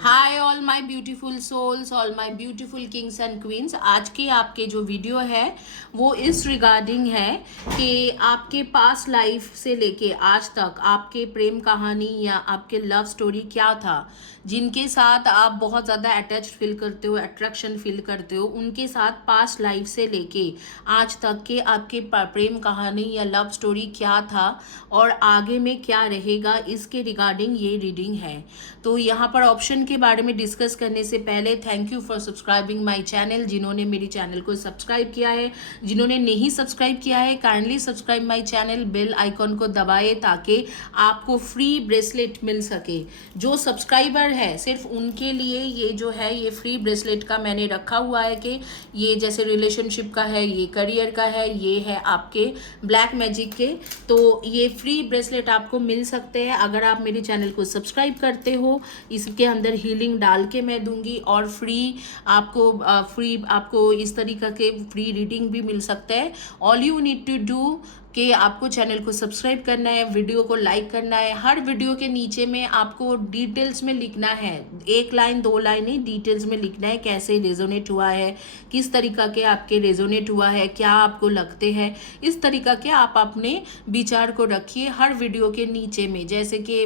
Hi all my beautiful souls, all my beautiful kings and queens. आज के आपके जो वीडियो है वो इस रिगार्डिंग है कि आपके पास लाइफ से लेके आज तक आपके प्रेम कहानी या आपके लव स्टोरी क्या था, जिनके साथ आप बहुत ज़्यादा अटैच फील करते हो, अट्रैक्शन फील करते हो, उनके साथ पास्ट लाइफ से लेके आज तक के आपके प्रेम कहानी या लव स्टोरी क्या था और आगे में क्या रहेगा, इसके रिगार्डिंग ये रीडिंग है। तो यहाँ पर ऑप्शन के बारे में डिस्कस करने से पहले thank you for subscribing my channel. जिन्होंने मेरी चैनल को सब्सक्राइब किया है, जिन्होंने नहीं सब्सक्राइब किया है, kindly subscribe my channel, bell icon को दबाए ताकि आपको फ्री ब्रेसलेट मिल सके। जो सब्सक्राइबर है सिर्फ उनके लिए ये जो है ये फ्री ब्रेसलेट का मैंने रखा हुआ है कि ये जैसे रिलेशनशिप का है, ये करियर का है, ये है आपके ब्लैक मैजिक के, तो ये फ्री ब्रेसलेट आपको मिल सकते हैं अगर आप मेरे चैनल को सब्सक्राइब करते हो। इसके अंदर हीलिंग डाल के मैं दूंगी और फ्री आपको इस तरीक़ा के फ्री रीडिंग भी मिल सकता है। All you need to do कि आपको चैनल को सब्सक्राइब करना है, वीडियो को लाइक करना है। हर वीडियो के नीचे में आपको डिटेल्स में लिखना है, 1 लाइन 2 लाइन नहीं, डिटेल्स में लिखना है कैसे रेजोनेट हुआ है, किस तरीका के आपके रेजोनेट हुआ है, क्या आपको लगते हैं, इस तरीका के आप अपने विचार को रखिए हर वीडियो के नीचे में। जैसे कि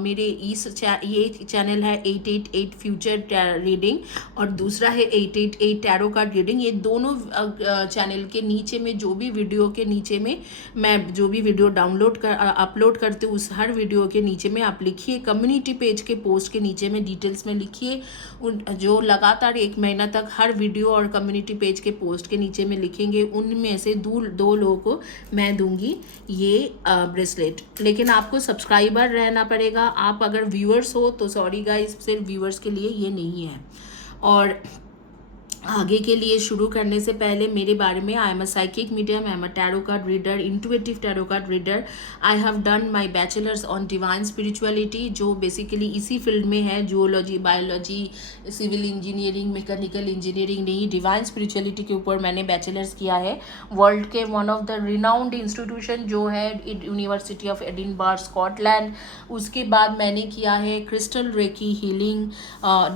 मेरे ये चैनल है 888 फ्यूचर रीडिंग और दूसरा है 888 टैरो कार्ड रीडिंग। ये दोनों चैनल के नीचे में जो भी वीडियो के नीचे में मैं जो भी वीडियो अपलोड करती हूँ उस हर वीडियो के नीचे में आप लिखिए, कम्युनिटी पेज के पोस्ट के नीचे में डिटेल्स में लिखिए। जो लगातार 1 महीना तक हर वीडियो और कम्युनिटी पेज के पोस्ट के नीचे में लिखेंगे, उनमें से 2 लोगों को मैं दूंगी ये ब्रेसलेट। लेकिन आपको सब्सक्राइबर रहना पड़ेगा। आप अगर व्यूअर्स हो तो सॉरी गाइस, सिर्फ व्यूअर्स के लिए ये नहीं है। और आगे के लिए शुरू करने से पहले मेरे बारे में, I am a psychic medium, I am a tarot card reader, intuitive tarot card reader. I have done my bachelors on divine spirituality, जो बेसिकली इसी फील्ड में है, zoology, biology, civil engineering, mechanical engineering नहीं, divine spirituality के ऊपर मैंने bachelors किया है। वर्ल्ड के one of the renowned institution जो है यूनिवर्सिटी ऑफ एडिनबर्ग, स्कॉटलैंड। उसके बाद मैंने किया है crystal recce healing,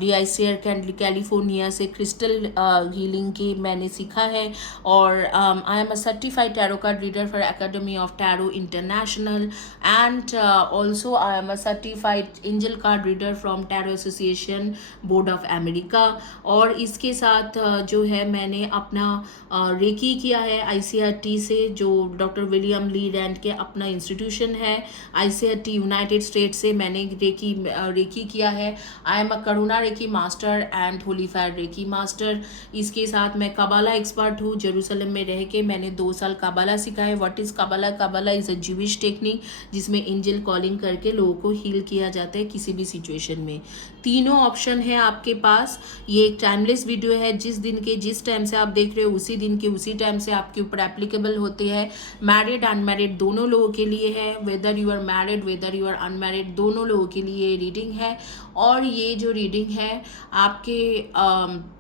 DICR California से क्रिस्टल हीलिंग की मैंने सीखा है। और आई am a certified tarot card reader for academy of tarot international and also I am a certified angel card reader from tarot association board of America. और इसके साथ जो है मैंने अपना रेकी किया है ICRT से, जो डॉक्टर विलियम ली रैंड के अपना इंस्टीट्यूशन है। ICRT यूनाइटेड स्टेट से मैंने रेकी किया है। आई am a Karuna reiki master and Holi fire reiki master. इसके साथ मैं कबाला एक्सपर्ट हूँ। जेरूसलम में रह के मैंने 2 साल कबाला सीखा है। What is कबाला? कबाला is a Jewish technique जिसमें एंजल कॉलिंग करके लोगों को हील किया जाता है किसी भी सिचुएशन में। तीनों ऑप्शन है आपके पास। ये एक टाइमलेस वीडियो है, जिस दिन के जिस टाइम से आप देख रहे हो उसी दिन के उसी टाइम से आपके ऊपर एप्लीकेबल होते हैं। मैरिड अनमैरिड दोनों लोगों के लिए है, whether you are married whether you are unmarried दोनों लोगों के लिए रीडिंग है। और ये जो रीडिंग है आपके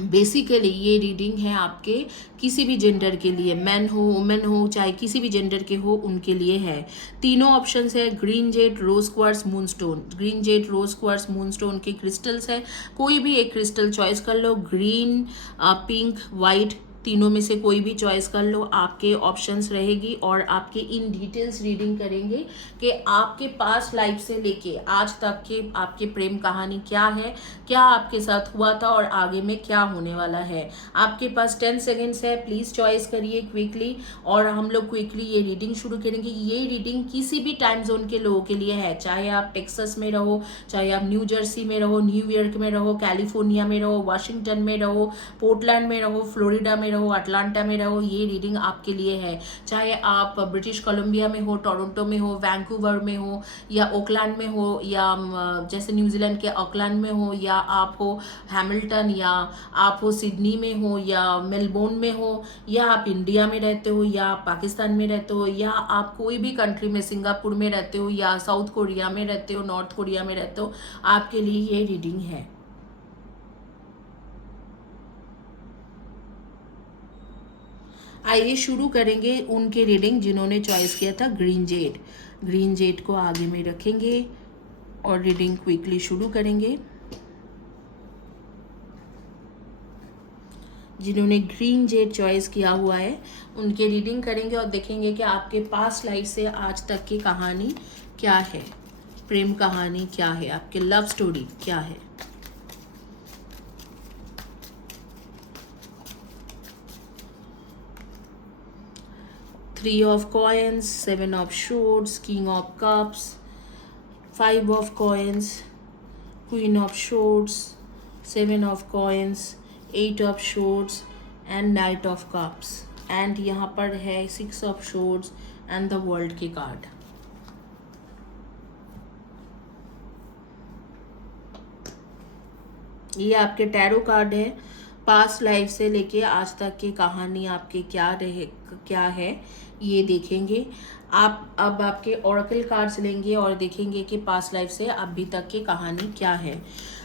बेसिकली ये रीडिंग है आपके किसी भी जेंडर के लिए, मैन हो वुमेन हो, चाहे किसी भी जेंडर के हो उनके लिए है। तीनों ऑप्शंस है ग्रीन जेड, रोज क्वार्ट्ज, मूनस्टोन। ग्रीन जेड, रोज क्वार्ट्ज, मूनस्टोन के क्रिस्टल्स है। कोई भी एक क्रिस्टल चॉइस कर लो, ग्रीन, पिंक, वाइट, तीनों में से कोई भी चॉइस कर लो, आपके ऑप्शंस रहेगी। और आपके इन डिटेल्स रीडिंग करेंगे कि आपके पास लाइफ से लेके आज तक के आपके प्रेम कहानी क्या है, क्या आपके साथ हुआ था और आगे में क्या होने वाला है। आपके पास 10 सेकेंड्स है, प्लीज़ चॉइस करिए क्विकली और हम लोग क्विकली ये रीडिंग शुरू करेंगे। ये रीडिंग किसी भी टाइम जोन के लोगों के लिए है, चाहे आप टेक्सास में रहो, चाहे आप न्यू जर्सी में रहो, न्यूयॉर्क में रहो, कैलिफोर्निया में रहो, वाशिंगटन में रहो, पोर्टलैंड में रहो, फ्लोरिडा में रहो, अटलांटा में रहो, ये रीडिंग आपके लिए है। चाहे आप ब्रिटिश कोलंबिया में हो, टोरंटो में हो, वैंकूवर में हो, या ओकलैंड में हो, या जैसे न्यूजीलैंड के ऑकलैंड में हो, या आप हो हैमिल्टन, या आप हो सिडनी में हो, या मेलबोर्न में हो, या आप इंडिया में रहते हो, या आप पाकिस्तान में रहते हो, या आप कोई भी कंट्री में, सिंगापुर में रहते हो, या साउथ कोरिया में रहते हो, नॉर्थ कोरिया में रहते हो, आपके लिए ये रीडिंग है। आइए शुरू करेंगे उनके रीडिंग जिन्होंने चॉइस किया था ग्रीन जेड। ग्रीन जेड को आगे में रखेंगे और रीडिंग क्विकली शुरू करेंगे। जिन्होंने ग्रीन जेड चॉइस किया हुआ है उनके रीडिंग करेंगे और देखेंगे कि आपके पास्ट लाइफ से आज तक की कहानी क्या है, प्रेम कहानी क्या है, आपके लव स्टोरी क्या है। Three of coins, seven of swords, king of cups, five of coins, queen of swords, seven of coins, eight of swords and knight of cups. And यहाँ पर है six of swords and the world के card. ये आपके tarot card है। Past life से लेके आज तक की कहानी आपके क्या है ये देखेंगे। आप अब आपके ओरेकल कार्ड्स लेंगे और देखेंगे कि पास्ट लाइफ से अभी तक की कहानी क्या है।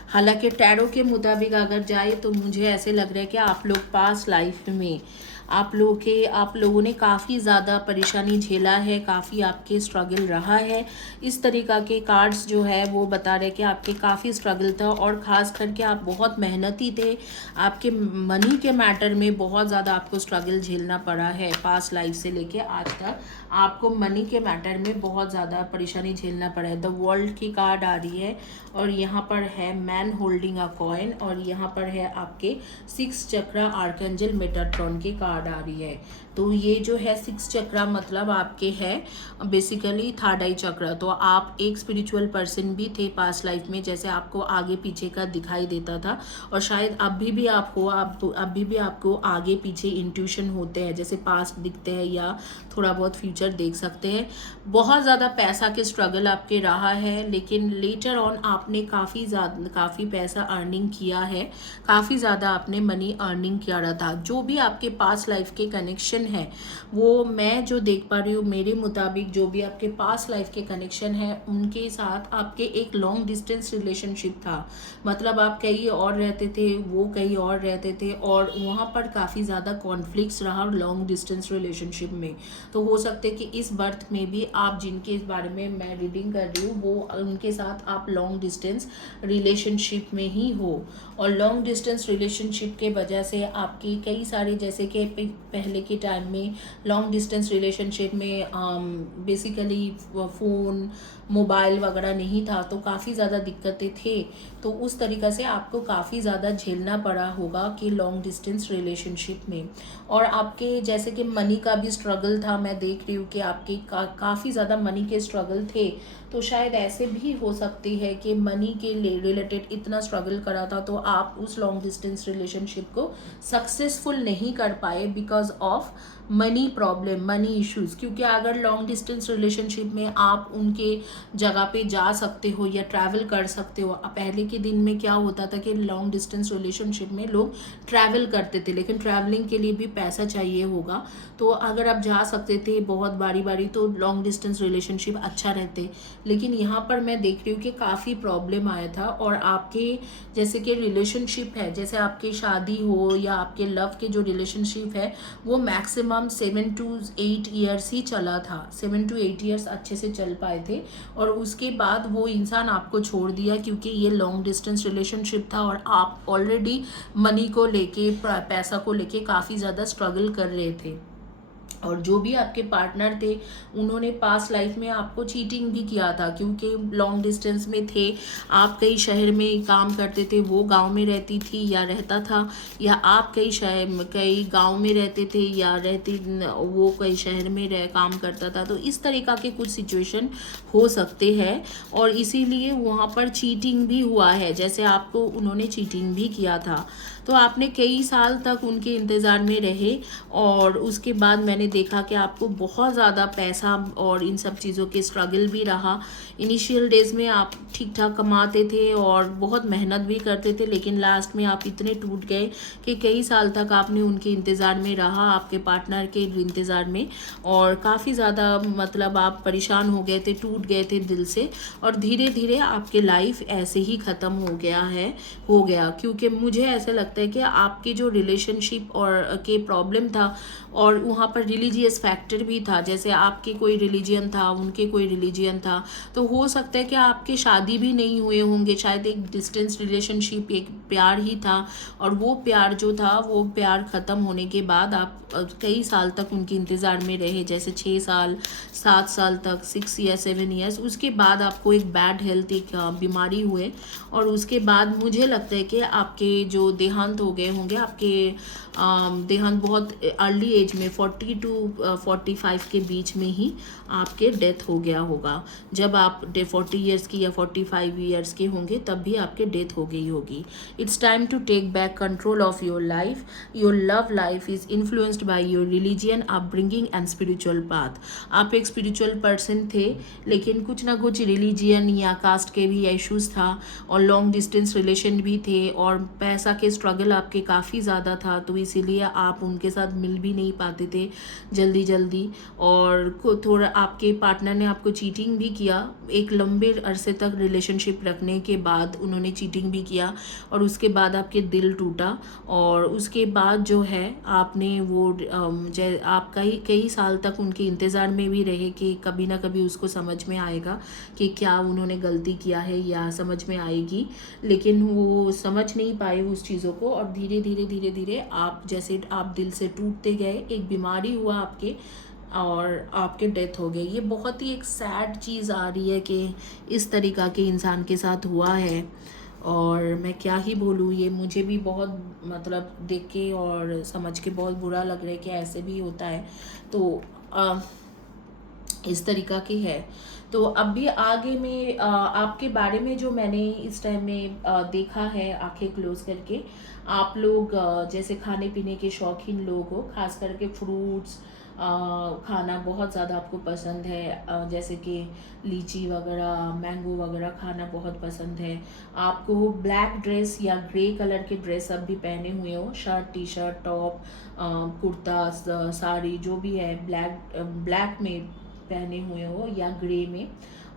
हालांकि टैरो के मुताबिक अगर जाए तो मुझे ऐसे लग रहा है कि आप लोग पास्ट लाइफ में आप लोगों ने काफ़ी ज़्यादा परेशानी झेला है, काफ़ी आपके स्ट्रगल रहा है। इस तरीक़ा के कार्ड्स जो है वो बता रहे कि आपके काफ़ी स्ट्रगल था और ख़ास करके आप बहुत मेहनती थे। आपके मनी के मैटर में बहुत ज़्यादा आपको स्ट्रगल झेलना पड़ा है। पास्ट लाइफ से लेके आज तक आपको मनी के मैटर में बहुत ज़्यादा परेशानी झेलना पड़ा है। द वर्ल्ड की कार्ड आ रही है और यहाँ पर है मैन होल्डिंग अ कॉइन और यहाँ पर है आपके सिक्स चक्रा आर्कएंजल मेटाट्रॉन की कार्ड आ रही है। तो ये जो है सिक्स चक्रा मतलब आपके है बेसिकली थर्ड आई चक्र। तो आप एक स्पिरिचुअल पर्सन भी थे पास्ट लाइफ में, जैसे आपको आगे पीछे का दिखाई देता था और शायद अभी भी आप हो, अभी भी आपको आगे पीछे इंट्यूशन होते हैं, जैसे पास्ट दिखते हैं या थोड़ा बहुत फ्यूचर देख सकते हैं। बहुत ज़्यादा पैसा के स्ट्रगल आपके रहा है, लेकिन लेटर ऑन आपने काफ़ी पैसा अर्निंग किया है, काफ़ी ज़्यादा आपने मनी अर्निंग किया रहा था। जो भी आपके पास्ट लाइफ के कनेक्शन है वो मैं जो देख पा रही हूँ मेरे मुताबिक, जो भी आपके पास्ट लाइफ के कनेक्शन है उनके साथ आपके एक लॉन्ग डिस्टेंस रिलेशनशिप था। मतलब आप कहीं और रहते थे, वो कहीं और रहते थे और वहाँ पर काफ़ी ज़्यादा कॉन्फ्लिक्ट्स रहा लॉन्ग डिस्टेंस रिलेशनशिप में। तो हो सकते कि इस बर्थ में भी आप जिनके इस बारे में मैं रीडिंग कर रही हूँ वो उनके साथ आप लॉन्ग डिस्टेंस रिलेशनशिप में ही हो और लॉन्ग डिस्टेंस रिलेशनशिप के वजह से आपकी कई सारे, जैसे कि पहले के टाइम में लॉन्ग डिस्टेंस रिलेशनशिप में बेसिकली फ़ोन मोबाइल वगैरह नहीं था तो काफ़ी ज़्यादा दिक्कतें थे। तो उस तरीक़ा से आपको काफ़ी ज़्यादा झेलना पड़ा होगा कि लॉन्ग डिस्टेंस रिलेशनशिप में। और आपके जैसे कि मनी का भी स्ट्रगल था, मैं देख रही हूँ कि आपके काफ़ी ज़्यादा मनी के स्ट्रगल थे। तो शायद ऐसे भी हो सकती है कि मनी के रिलेटेड इतना स्ट्रगल करा था तो आप उस लॉन्ग डिस्टेंस रिलेशनशिप को सक्सेसफुल नहीं कर पाए because of money problem, money issues. क्योंकि अगर लॉन्ग डिस्टेंस रिलेशनशिप में आप उनके जगह पे जा सकते हो या ट्रैवल कर सकते हो। पहले के दिन में क्या होता था कि लॉन्ग डिस्टेंस रिलेशनशिप में लोग ट्रैवल करते थे, लेकिन ट्रैवलिंग के लिए भी पैसा चाहिए होगा। तो अगर आप जा सकते थे बहुत बारी तो लॉन्ग डिस्टेंस रिलेशनशिप अच्छा रहते। लेकिन यहाँ पर मैं देख रही हूँ कि काफ़ी प्रॉब्लम आया था और आपके जैसे कि रिलेशनशिप है, जैसे आपकी शादी हो या आपके लव के जो रिलेशनशिप है वो मैक्सिमम 7 to 8 ईयर्स ही चला था। 7 to 8 ईयर्स अच्छे से चल पाए थे और उसके बाद वो इंसान आपको छोड़ दिया क्योंकि ये लॉन्ग डिस्टेंस रिलेशनशिप था और आप ऑलरेडी मनी को लेके, पैसा को लेके काफ़ी ज़्यादा स्ट्रगल कर रहे थे। और जो भी आपके पार्टनर थे उन्होंने पास्ट लाइफ में आपको चीटिंग भी किया था क्योंकि लॉन्ग डिस्टेंस में थे। आप कई शहर में काम करते थे, वो गांव में रहती थी या रहता था, या आप कई गांव में रहते थे या वो कई शहर में काम करता था। तो इस तरीक़ा के कुछ सिचुएशन हो सकते हैं और इसीलिए वहाँ पर चीटिंग भी हुआ है, जैसे आपको उन्होंने चीटिंग भी किया था। तो आपने कई साल तक उनके इंतज़ार में रहे और उसके बाद मैंने देखा कि आपको बहुत ज़्यादा पैसा और इन सब चीज़ों के स्ट्रगल भी रहा। इनिशियल डेज़ में आप ठीक ठाक कमाते थे और बहुत मेहनत भी करते थे, लेकिन लास्ट में आप इतने टूट गए कि कई साल तक आपने उनके इंतज़ार में रहा, आपके पार्टनर के इंतज़ार में, और काफ़ी ज़्यादा मतलब आप परेशान हो गए थे, टूट गए थे दिल से। और धीरे धीरे आपके लाइफ ऐसे ही ख़त्म हो गया क्योंकि मुझे ऐसा लगता है कि आपके जो रिलेशनशिप और के प्रॉब्लम था और वहाँ पर रिलीजियस फैक्टर भी था, जैसे आपके कोई रिलीजियन था, उनके कोई रिलीजियन था, तो हो सकता है कि आपके शादी भी नहीं हुए होंगे, शायद एक डिस्टेंस रिलेशनशिप, एक प्यार ही था, और वो प्यार जो था वो प्यार ख़त्म होने के बाद आप कई साल तक उनके इंतज़ार में रहे, जैसे 6 साल 7 साल तक, 6 या 7 ईयर्स। उसके बाद आपको एक बैड हेल्थ, एक बीमारी हुए, और उसके बाद मुझे लगता है कि आपके जो देहांत हो गए होंगे, आपके देहांत बहुत अर्ली एज में 40 to 45 के बीच में ही आपके डेथ हो गया होगा। जब आप 40 ईयर्स की या 45 ईयर्स के होंगे तब भी आपके डेथ हो गई होगी। It's time to take back control of your life. Your love life is influenced by your religion, upbringing and spiritual path. आप एक स्पिरिचुअल पर्सन थे, लेकिन कुछ ना कुछ रिलीजियन या कास्ट के भी इश्यूज था, और लॉन्ग डिस्टेंस रिलेशन भी थे, और पैसा के स्ट्रगल आपके काफ़ी ज़्यादा था, तो इसीलिए आप उनके साथ मिल भी नहीं पाते थे जल्दी जल्दी, और थोड़ा आपके पार्टनर ने आपको चीटिंग भी किया। एक लंबे अरसे तक रिलेशनशिप रखने के बाद उन्होंने चीटिंग भी किया, और उसके बाद आपके दिल टूटा, और उसके बाद जो है आपने वो आप कई साल तक उनके इंतज़ार में भी रहे कि कभी ना कभी उसको समझ में आएगा कि क्या उन्होंने गलती किया है, या समझ में आएगी, लेकिन वो समझ नहीं पाए उस चीज़ों को, और धीरे धीरे धीरे धीरे आप जैसे आप दिल से टूटते गए, एक बीमारी हुआ आपके, और आपके डेथ हो गई। ये बहुत ही एक सैड चीज़ आ रही है कि इस तरीक़ा के इंसान के साथ हुआ है, और मैं क्या ही बोलूँ, ये मुझे भी बहुत मतलब देख के और समझ के बहुत बुरा लग रहा है कि ऐसे भी होता है। तो इस तरीक़ा की है। तो अब भी आगे में आपके बारे में जो मैंने इस टाइम में देखा है, आंखें क्लोज करके, आप लोग जैसे खाने पीने के शौकीन लोग हो, खास करके फ्रूट्स खाना बहुत ज़्यादा आपको पसंद है, जैसे कि लीची वगैरह, मैंगो वगैरह खाना बहुत पसंद है आपको। ब्लैक ड्रेस या ग्रे कलर के ड्रेस अब भी पहने हुए हो, shirt, T shirt, top, kurta, sari, जो भी है ब्लैक में पहने हुए हो या ग्रे में।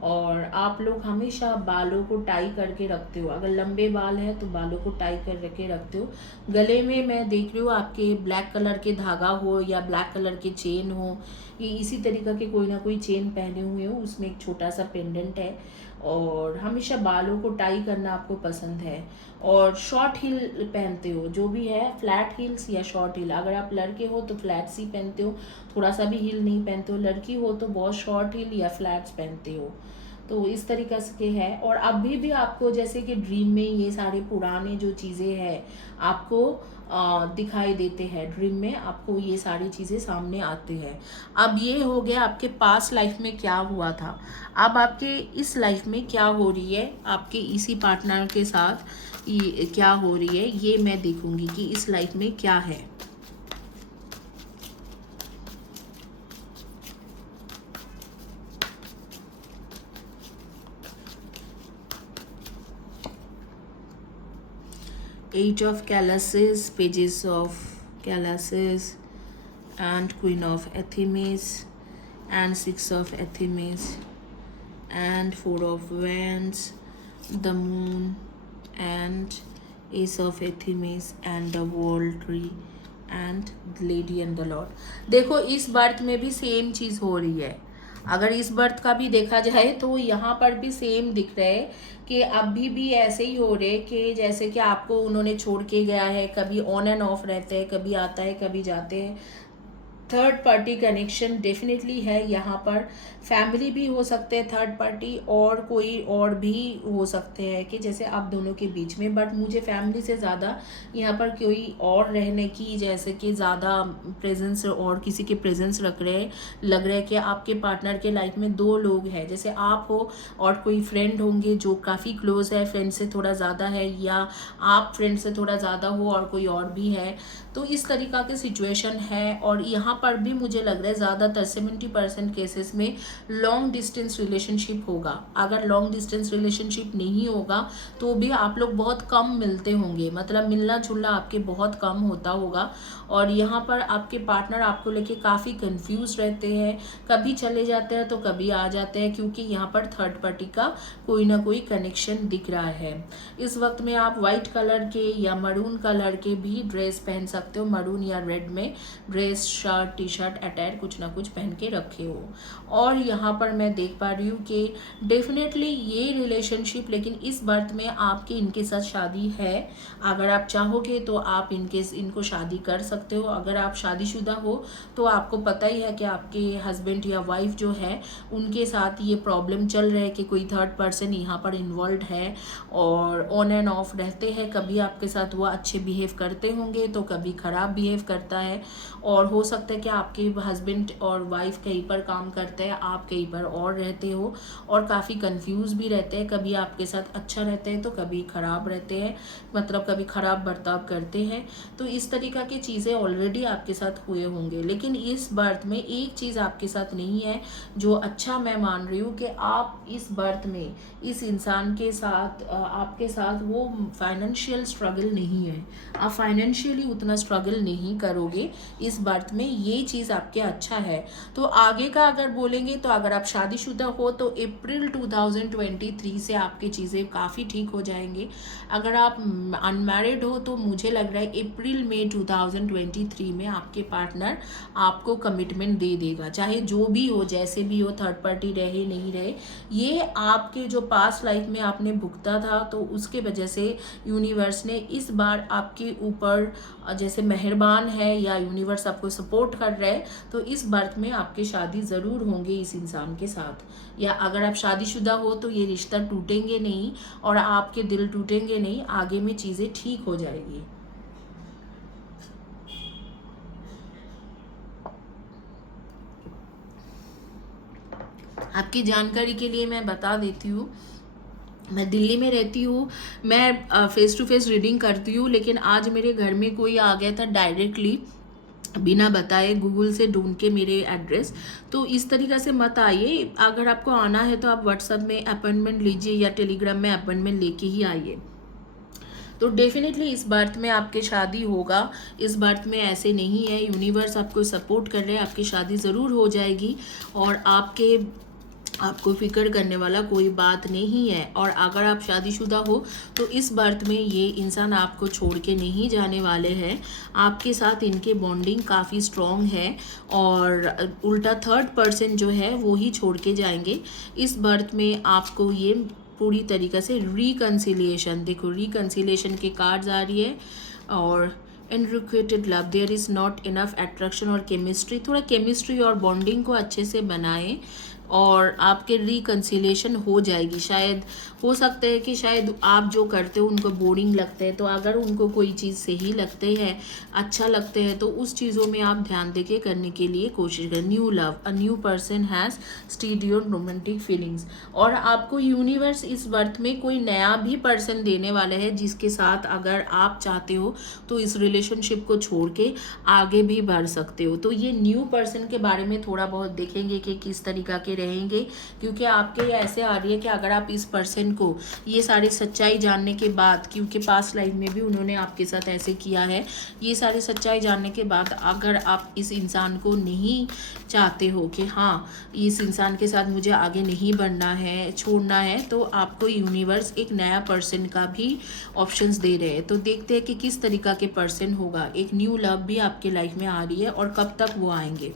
और आप लोग हमेशा बालों को टाई करके रखते हो, अगर लंबे बाल हैं तो बालों को टाई कर के रखते हो। गले में मैं देख रही हूँ आपके ब्लैक कलर के धागा हो या ब्लैक कलर के चेन हो, ये इसी तरीक़ा के कोई ना कोई चेन पहने हुए हो, उसमें एक छोटा सा पेंडेंट है, और हमेशा बालों को टाई करना आपको पसंद है। और शॉर्ट हील पहनते हो, जो भी है फ्लैट हील्स या शॉर्ट हील, अगर आप लड़के हो तो फ्लैट्स ही पहनते हो, थोड़ा सा भी हील नहीं पहनते हो, लड़की हो तो बहुत शॉर्ट हील या फ्लैट्स पहनते हो। तो इस तरीक़े से के है। और अभी भी आपको जैसे कि ड्रीम में ये सारे पुराने जो चीज़ें हैं आपको दिखाई देते हैं, ड्रीम में आपको ये सारी चीज़ें सामने आते हैं। अब ये हो गया आपके पास्ट लाइफ में क्या हुआ था, अब आपके इस लाइफ में क्या हो रही है, आपके इसी पार्टनर के साथ ये क्या हो रही है, ये मैं देखूंगी कि इस लाइफ में क्या है। Eight of Calasses, Pages of Calasses, and Queen of Athenes, and Six of Athenes, and Four of Wands, the Moon, and Ace of Athenes, and the World Tree, and the Lady and the Lord। देखो इस birth में भी same चीज़ हो रही है, अगर इस birth का भी देखा जाए तो यहाँ पर भी सेम दिख रहा है कि अभी भी ऐसे ही हो रहे कि जैसे कि आपको उन्होंने छोड़ के गया है, कभी ऑन एंड ऑफ रहते हैं, कभी आता है कभी जाते हैं। थर्ड पार्टी कनेक्शन डेफिनेटली है यहाँ पर, फैमिली भी हो सकते हैं थर्ड पार्टी, और कोई और भी हो सकते हैं कि जैसे आप दोनों के बीच में, बट मुझे फैमिली से ज़्यादा यहाँ पर कोई और रहने की जैसे कि ज़्यादा प्रेजेंस और किसी के प्रेजेंस लग रहा है कि आपके पार्टनर के लाइफ में दो लोग हैं, जैसे आप हो और कोई फ्रेंड होंगे जो काफ़ी क्लोज है, फ्रेंड से थोड़ा ज़्यादा है, या आप फ्रेंड से थोड़ा ज़्यादा हो और कोई और भी है। तो इस तरीक़ा की सिचुएशन है। और यहाँ पर भी मुझे लग रहा है ज़्यादातर 70% केसेस में लॉन्ग डिस्टेंस रिलेशनशिप होगा। अगर लॉन्ग डिस्टेंस रिलेशनशिप नहीं होगा तो भी आप लोग बहुत कम मिलते होंगे, मतलब मिलना जुलना आपके बहुत कम होता होगा। और यहाँ पर आपके पार्टनर आपको लेके काफ़ी कंफ्यूज रहते हैं, कभी चले जाते हैं तो कभी आ जाते हैं, क्योंकि यहाँ पर थर्ड पार्टी का कोई ना कोई कनेक्शन दिख रहा है। इस वक्त में आप वाइट कलर के या मरून कलर के भी ड्रेस पहन सकते हो, मरून या रेड में dress, shirt, shirt T shirt अटैर कुछ ना कुछ पहन के रखे हो। और यहाँ पर मैं देख पा रही हूँ कि डेफिनेटली ये रिलेशनशिप, लेकिन इस बर्थ में आपकी इनके साथ शादी है। अगर आप चाहोगे तो आप इनको शादी कर सकते हो। अगर आप शादीशुदा हो तो आपको पता ही है कि आपके हस्बैंड या वाइफ जो है उनके साथ ये प्रॉब्लम चल रहा है कि कोई थर्ड पर्सन यहाँ पर इन्वॉल्व है और ऑन एंड ऑफ रहते हैं। कभी आपके साथ वो अच्छे बिहेव करते होंगे तो कभी ख़राब बिहेव करता है, और हो सकता है कि आपके हस्बैंड और वाइफ कहीं पर काम करते हैं, आप कहीं पर और रहते हो और काफ़ी कंफ्यूज भी रहते हैं। कभी आपके साथ अच्छा रहते हैं तो कभी ख़राब रहते हैं, मतलब कभी ख़राब बर्ताव करते हैं। तो इस तरीक़ा की चीज़ें ऑलरेडी आपके साथ हुए होंगे। लेकिन इस बर्थ में एक चीज़ आपके साथ नहीं है जो अच्छा मैं मान रही हूँ कि आप इस बर्थ में इस इंसान के साथ आपके साथ वो फाइनेंशियल स्ट्रगल नहीं है। आप फाइनेंशियली उतना स्ट्रगल नहीं करोगे इस बर्थ में, ये चीज़ आपके अच्छा है। तो आगे का अगर बोलेंगे तो अगर आप शादीशुदा हो तो अप्रैल 2023 से आपकी चीज़ें काफ़ी ठीक हो जाएंगे। अगर आप अनमैरिड हो तो मुझे लग रहा है अप्रैल में 2023 में आपके पार्टनर आपको कमिटमेंट दे देगा, चाहे जो भी हो, जैसे भी हो, थर्ड पार्टी रहे नहीं रहे। ये आपके जो पास्ट लाइफ में आपने भुगता था तो उसके वजह से यूनिवर्स ने इस बार आपके ऊपर जैसे मेहरबान है या यूनिवर्स आपको सपोर्ट कर रहा है, तो इस बर्थ में आपकी शादी ज़रूर होंगे इस इंसान के साथ। या अगर आप शादीशुदा हो तो ये रिश्ता टूटेंगे नहीं और आपके दिल टूटेंगे नहीं, आगे में चीज़ें ठीक हो जाएगी। आपकी जानकारी के लिए मैं बता देती हूँ, मैं दिल्ली में रहती हूँ, मैं फेस टू फेस रीडिंग करती हूँ, लेकिन आज मेरे घर में कोई आ गया था डायरेक्टली बिना बताए गूगल से ढूंढ के मेरे एड्रेस। तो इस तरीक़ा से मत आइए। अगर आपको आना है तो आप व्हाट्सएप में अपॉइंटमेंट लीजिए या टेलीग्राम में अपॉइंटमेंट लेके ही आइए। तो डेफिनेटली इस बर्थ में आपकी शादी होगा। इस बर्थ में ऐसे नहीं है, यूनिवर्स आपको सपोर्ट कर रहे हैं, आपकी शादी ज़रूर हो जाएगी और आपको फिक्र करने वाला कोई बात नहीं है। और अगर आप शादीशुदा हो तो इस बर्थ में ये इंसान आपको छोड़ के नहीं जाने वाले हैं। आपके साथ इनके बॉन्डिंग काफ़ी स्ट्रॉन्ग है और उल्टा थर्ड पर्सन जो है वो ही छोड़ के जाएंगे। इस बर्थ में आपको ये पूरी तरीक़े से रिकन्सिलिएशन, देखो रिकन्सिलिएशन के कार्ड्स आ रही है और unrequited love, there is not enough attraction और केमिस्ट्री। थोड़ा केमिस्ट्री और बॉन्डिंग को अच्छे से बनाएं और आपके रिकन्सिलेशन हो जाएगी। शायद हो सकता है कि शायद आप जो करते हो उनको बोरिंग लगता है, तो अगर उनको कोई चीज़ सही लगते हैं, अच्छा लगते हैं, तो उस चीज़ों में आप ध्यान देके करने के लिए कोशिश करें। New love, a new person has stead your romantic feelings. और आपको यूनिवर्स इस बर्थ में कोई नया भी पर्सन देने वाला है जिसके साथ अगर आप चाहते हो तो इस रिलेशनशिप को छोड़ के आगे भी बढ़ सकते हो। तो ये न्यू पर्सन के बारे में थोड़ा बहुत देखेंगे कि किस तरीक़ा के रहेंगे, क्योंकि आपके ऐसे आ रही है कि अगर आप इस पर्सन को ये सारी सच्चाई जानने के बाद, क्योंकि पास्ट लाइफ में भी उन्होंने आपके साथ ऐसे किया है, ये सारी सच्चाई जानने के बाद अगर आप इस इंसान को नहीं चाहते हो कि हाँ इस इंसान के साथ मुझे आगे नहीं बढ़ना है, छोड़ना है, तो आपको यूनिवर्स एक नया पर्सन का भी ऑप्शंस दे रहे हैं। तो देखते हैं कि किस तरीक़ा के पर्सन होगा। एक न्यू लव भी आपके लाइफ में आ रही है और कब तक वो आएंगे।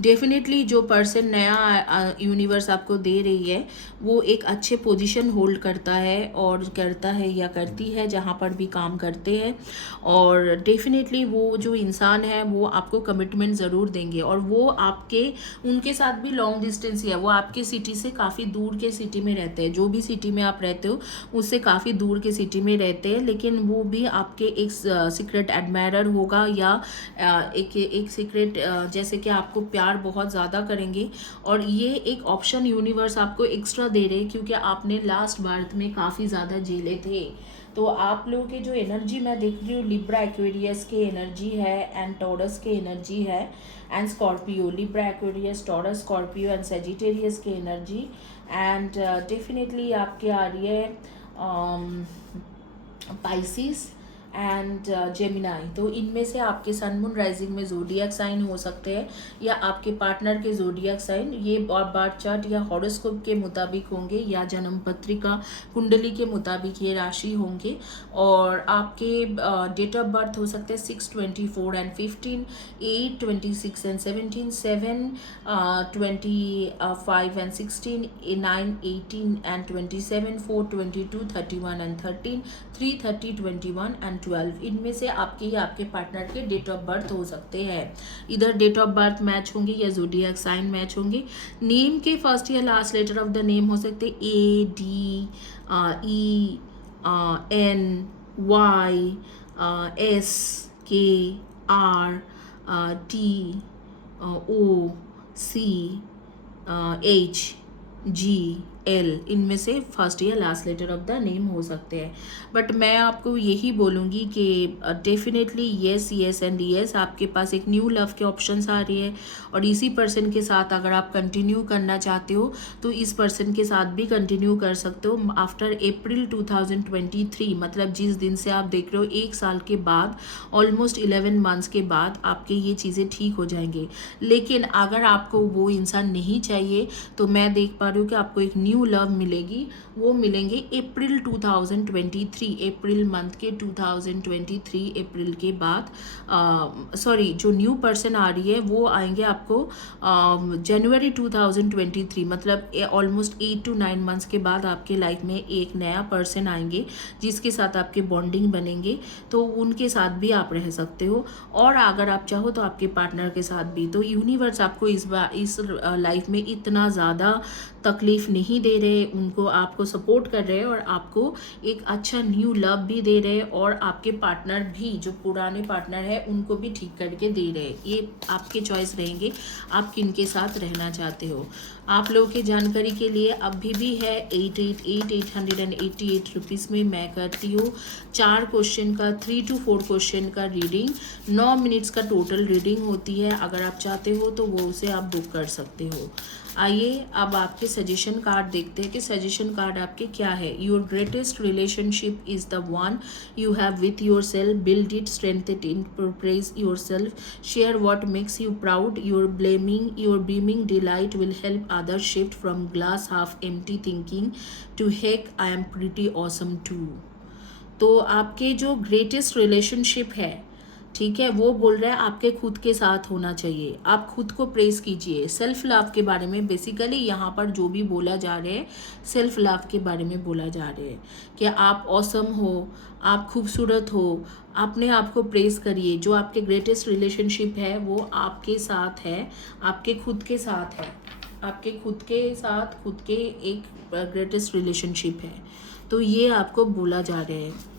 डेफिनेटली जो पर्सन नया यूनिवर्स आपको दे रही है वो एक अच्छे पोजीशन होल्ड करता है और करता है या करती है जहाँ पर भी काम करते हैं, और डेफिनेटली वो जो इंसान है वो आपको कमिटमेंट ज़रूर देंगे। और वो उनके साथ भी लॉन्ग डिस्टेंस ही है, वो आपके सिटी से काफ़ी दूर के सिटी में रहते हैं, जो भी सिटी में आप रहते हो उससे काफ़ी दूर के सिटी में रहते हैं, लेकिन वो भी आपके एक सीक्रेट एडमायरर होगा या एक सीक्रेट जैसे कि आपको प्यार बहुत ज़्यादा करेंगे। और ये एक ऑप्शन यूनिवर्स आपको एक्स्ट्रा दे रहे हैं क्योंकि आपने लास्ट बर्थ में काफ़ी ज़्यादा झेले थे। तो आप लोगों की जो एनर्जी मैं देख रही हूँ, लिब्रा एक्वेरियस के एनर्जी है एंड टॉरस के एनर्जी है and Scorpio, Libra Aquarius taurus Scorpio and Sagittarius के एनर्जी। एंड डेफिनेटली आपके आ रही है पाइसिस एंड जेमिनाई। तो इनमें से आपके सन मून राइजिंग में जोडियक साइन हो सकते हैं या आपके पार्टनर के जोडियक साइन, ये बार्थ चार्ट या हॉरोस्कोप के मुताबिक होंगे या जन्म पत्रिका कुंडली के मुताबिक ये राशि होंगे। और आपके डेट ऑफ बर्थ हो सकते हैं 6, 24 and 15, 8, 26 and 17, 7, 25 and 16, 9, 18 and 27, 4, 22, 31 and 13, 3, 30, 21 and 12। इनमें से आपके या आपके पार्टनर के डेट ऑफ बर्थ हो सकते हैं। इधर डेट ऑफ बर्थ मैच होंगे या ज़ोडिएक साइन मैच होंगे। नेम के फर्स्ट या last letter of the name हो सकते हैं A, D, E, N, Y, S, K, R, T, O, C, H, G, L। इनमें से फर्स्ट या last letter of the name हो सकते हैं। बट मैं आपको यही बोलूँगी कि definitely yes yes and yes, आपके पास एक न्यू लव के ऑप्शंस आ रही है और इसी पर्सन के साथ अगर आप कंटिन्यू करना चाहते हो तो इस पर्सन के साथ भी कंटिन्यू कर सकते हो आफ्टर अप्रैल 2023। मतलब जिस दिन से आप देख रहे हो 1 साल के बाद, ऑलमोस्ट 11 मंथ्स के बाद आपके ये चीज़ें ठीक हो जाएंगे। लेकिन अगर आपको वो इंसान नहीं चाहिए तो मैं देख पा रही हूँ कि आपको एक न्यू लव मिलेगी। वो मिलेंगे अप्रैल 2023, अप्रैल मंथ के 2023 अप्रैल के बाद। सॉरी, जो न्यू पर्सन आ रही है वो आएंगे आपको जनवरी 2023, मतलब ऑलमोस्ट 8 to 9 मंथ्स के बाद आपके लाइफ में एक नया पर्सन आएंगे जिसके साथ आपके बॉन्डिंग बनेंगे। तो उनके साथ भी आप रह सकते हो और अगर आप चाहो तो आपके पार्टनर के साथ भी। तो यूनिवर्स आपको इस लाइफ में इतना ज़्यादा तकलीफ नहीं दे रहे, उनको आपको सपोर्ट कर रहे हैं और आपको एक अच्छा न्यू लव भी दे रहे हैं और आपके पार्टनर भी, जो पुराने पार्टनर है उनको भी ठीक करके दे रहे हैं। ये आपके चॉइस रहेंगे आप किन के साथ रहना चाहते हो। आप लोगों की जानकारी के लिए अभी भी है 888 रुपीज़ में मैं करती हूँ 4 क्वेश्चन का 3 to 4 क्वेश्चन का रीडिंग। 9 मिनट्स का टोटल रीडिंग होती है। अगर आप चाहते हो तो वो उसे आप बुक कर सकते हो। आइए अब आपके सजेशन कार्ड देखते हैं कि सजेशन कार्ड आपके क्या है। Your greatest relationship is the one you have with your self, build it, strengthen it, praise your self, share what makes you proud, your beaming delight will help others shift from glass half empty thinking to heck I am pretty awesome too। तो आपके जो greatest relationship है, ठीक है, वो बोल रहा है आपके खुद के साथ होना चाहिए। आप खुद को प्रेस कीजिए। सेल्फ लव के बारे में बेसिकली यहाँ पर जो भी बोला जा रहा है सेल्फ लव के बारे में बोला जा रहा है कि आप ऑसम हो, आप खूबसूरत हो, अपने आप को प्रेस करिए। जो आपके ग्रेटेस्ट रिलेशनशिप है वो आपके साथ है, आपके खुद के साथ है, आपके खुद के साथ खुद के एक ग्रेटेस्ट रिलेशनशिप है। तो ये आपको बोला जा रहा है।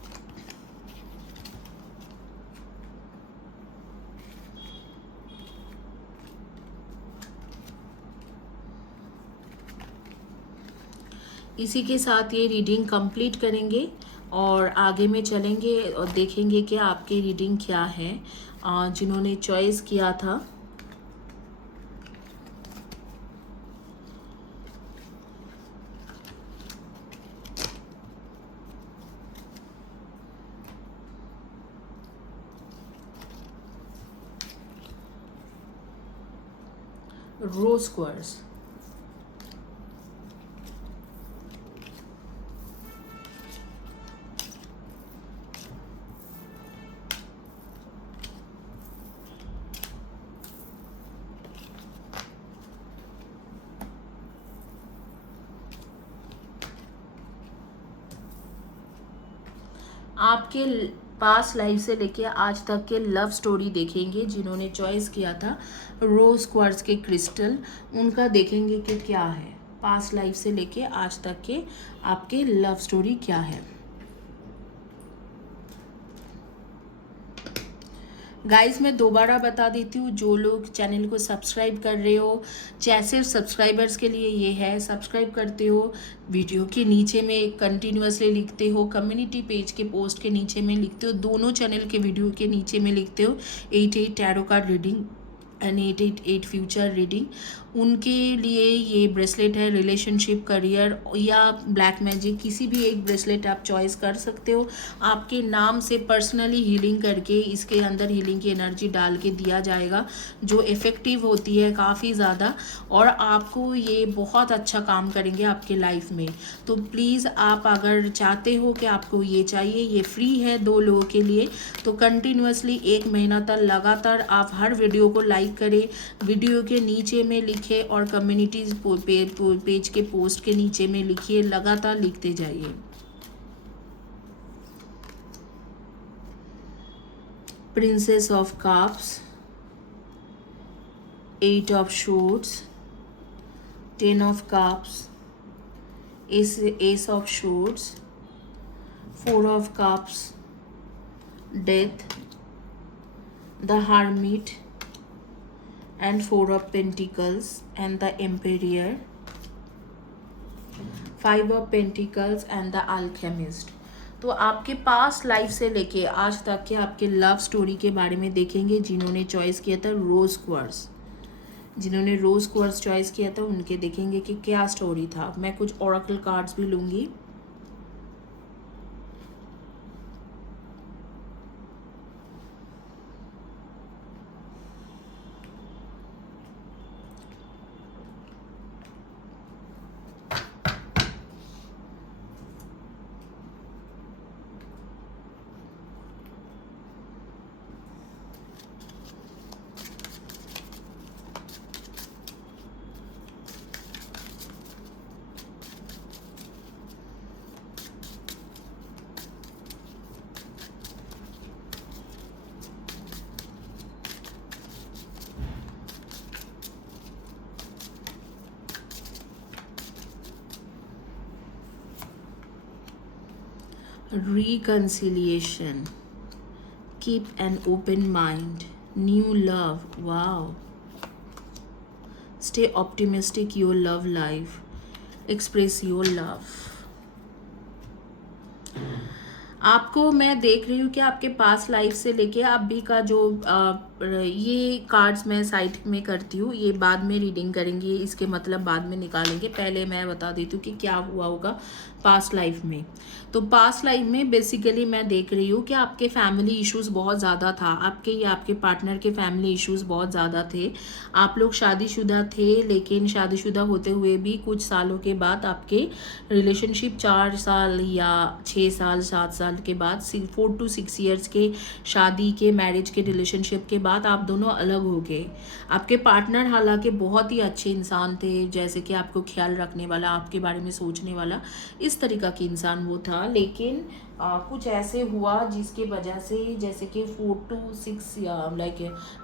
इसी के साथ ये रीडिंग कंप्लीट करेंगे और आगे में चलेंगे और देखेंगे कि आपकी रीडिंग क्या है। जिन्होंने चॉइस किया था रोज क्वार्ट्ज, आपके पास लाइफ से लेके आज तक के लव स्टोरी देखेंगे। जिन्होंने चॉइस किया था रोज क्वार्ट्ज के क्रिस्टल, उनका देखेंगे कि क्या है पास्ट लाइफ से लेके आज तक के आपके लव स्टोरी क्या है। गाइस मैं दोबारा बता देती हूँ, जो लोग चैनल को सब्सक्राइब कर रहे हो, जैसे सब्सक्राइबर्स के लिए ये है, सब्सक्राइब करते हो, वीडियो के नीचे में कंटिन्यूसली लिखते हो, कम्युनिटी पेज के पोस्ट के नीचे में लिखते हो, दोनों चैनल के वीडियो के नीचे में लिखते हो 88 tarot card reading and 888 future reading. उनके लिए ये ब्रेसलेट है। रिलेशनशिप, करियर या ब्लैक मैजिक, किसी भी एक ब्रेसलेट आप चॉइस कर सकते हो। आपके नाम से पर्सनली हीलिंग करके इसके अंदर हीलिंग की एनर्जी डाल के दिया जाएगा, जो इफ़ेक्टिव होती है काफ़ी ज़्यादा, और आपको ये बहुत अच्छा काम करेंगे आपके लाइफ में। तो प्लीज़ आप अगर चाहते हो कि आपको ये चाहिए, ये फ्री है 2 लोगों के लिए, तो कंटिन्यूसली 1 महीना तक लगातार आप हर वीडियो को लाइक करें, वीडियो के नीचे में लिखें और कम्युनिटी पेज के पोस्ट के नीचे में लिखिए, लगातार लिखते जाइए। Princess of cups, 8 of shorts, 10 of cups, S of shorts, 4 of cups, death, the hermit, and 4 of pentacles, and the emperor, 5 of pentacles, and the alchemist। तो आपके पास लाइफ से लेके आज तक के आपके लव स्टोरी के बारे में देखेंगे। जिन्होंने चॉइस किया था रोज क्वार्ट्स, जिन्होंने रोज क्वार्ट्स चॉइस किया था उनके देखेंगे कि क्या स्टोरी था। मैं कुछ ओरेकल कार्ड्स भी लूँगी। Reconciliation, keep an open mind, new love, wow, stay optimistic, your love life, express your love। आपको मैं देख रही हूँ कि आपके पास लाइफ से लेके अभी का जो ये कार्ड्स मैं साइड में करती हूँ, ये बाद में रीडिंग करेंगे, इसके मतलब बाद में निकालेंगे। पहले मैं बता देती हूँ कि क्या हुआ होगा पास्ट लाइफ में। तो पास्ट लाइफ में बेसिकली मैं देख रही हूँ कि आपके फैमिली इश्यूज बहुत ज़्यादा था, आपके या आपके पार्टनर के फैमिली इश्यूज बहुत ज़्यादा थे। आप लोग शादीशुदा थे, लेकिन शादीशुदा होते हुए भी कुछ सालों के बाद आपके रिलेशनशिप 4 साल या 6 साल 7 साल के बाद 4 to 6 ईयर्स के शादी के मैरिज के रिलेशनशिप के बाद आप दोनों अलग हो गए। आपके पार्टनर हालांकि बहुत ही अच्छे इंसान थे, जैसे कि आपको ख्याल रखने वाला, आपके बारे में सोचने वाला, इस तरीका की इंसान वो था। लेकिन कुछ ऐसे हुआ जिसकी वजह से, जैसे कि 4 to 6 लाइक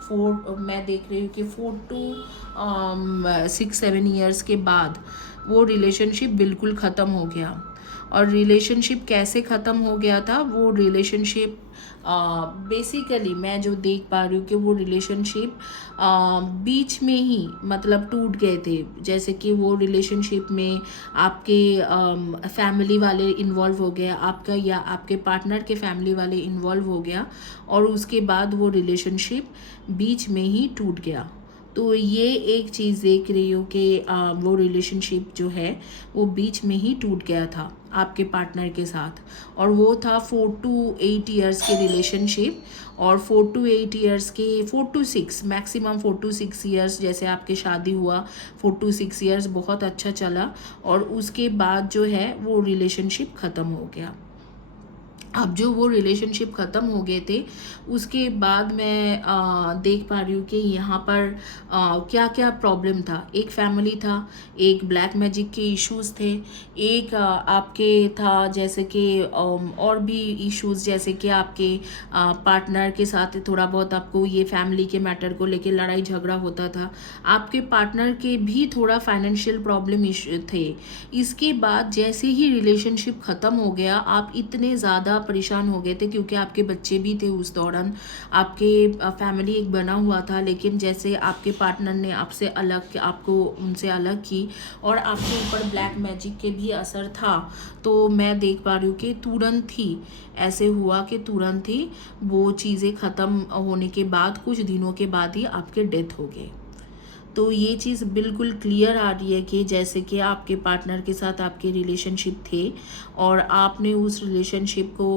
4, मैं देख रही हूँ कि 4 to 6-7 ईयर्स के बाद वो रिलेशनशिप बिल्कुल ख़त्म हो गया। और रिलेशनशिप कैसे ख़त्म हो गया था, वो रिलेशनशिप बेसिकली मैं जो देख पा रही हूँ कि वो रिलेशनशिप बीच में ही मतलब टूट गए थे। जैसे कि वो रिलेशनशिप में आपके फैमिली वाले इन्वॉल्व हो गए, आपका या आपके पार्टनर के फैमिली वाले इन्वॉल्व हो गया, और उसके बाद वो रिलेशनशिप बीच में ही टूट गया। तो ये एक चीज़ देख रही हूँ कि वो रिलेशनशिप जो है वो बीच में ही टूट गया था आपके पार्टनर के साथ, और वो था 4 to 8 ईयर्स के रिलेशनशिप। और 4 to 8 ईयर्स के 4 to 6 मैक्सिमम 4 to 6 ईयर्स जैसे आपके शादी हुआ, 4 to 6 ईयर्स बहुत अच्छा चला, और उसके बाद जो है वो रिलेशनशिप ख़त्म हो गया। अब जो वो रिलेशनशिप ख़त्म हो गए थे, उसके बाद मैं देख पा रही हूँ कि यहाँ पर क्या क्या प्रॉब्लम था। एक फैमिली था, एक ब्लैक मैजिक के इश्यूज थे, एक आपके था जैसे कि और भी इश्यूज, जैसे कि आपके पार्टनर के साथ थोड़ा बहुत आपको ये फैमिली के मैटर को लेके लड़ाई झगड़ा होता था। आपके पार्टनर के भी थोड़ा फाइनेंशियल प्रॉब्लम थे। इसके बाद जैसे ही रिलेशनशिप ख़त्म हो गया, आप इतने ज़्यादा परेशान हो गए थे क्योंकि आपके बच्चे भी थे उस दौरान, आपके फैमिली एक बना हुआ था, लेकिन जैसे आपके पार्टनर ने आपको उनसे अलग की, और आपके ऊपर ब्लैक मैजिक के भी असर था। तो मैं देख पा रही हूँ कि तुरंत ही ऐसे हुआ कि तुरंत ही वो चीज़ें ख़त्म होने के बाद कुछ दिनों के बाद ही आपके डेथ हो गए। तो ये चीज़ बिल्कुल क्लियर आ रही है कि जैसे कि आपके पार्टनर के साथ आपके रिलेशनशिप थे और आपने उस रिलेशनशिप को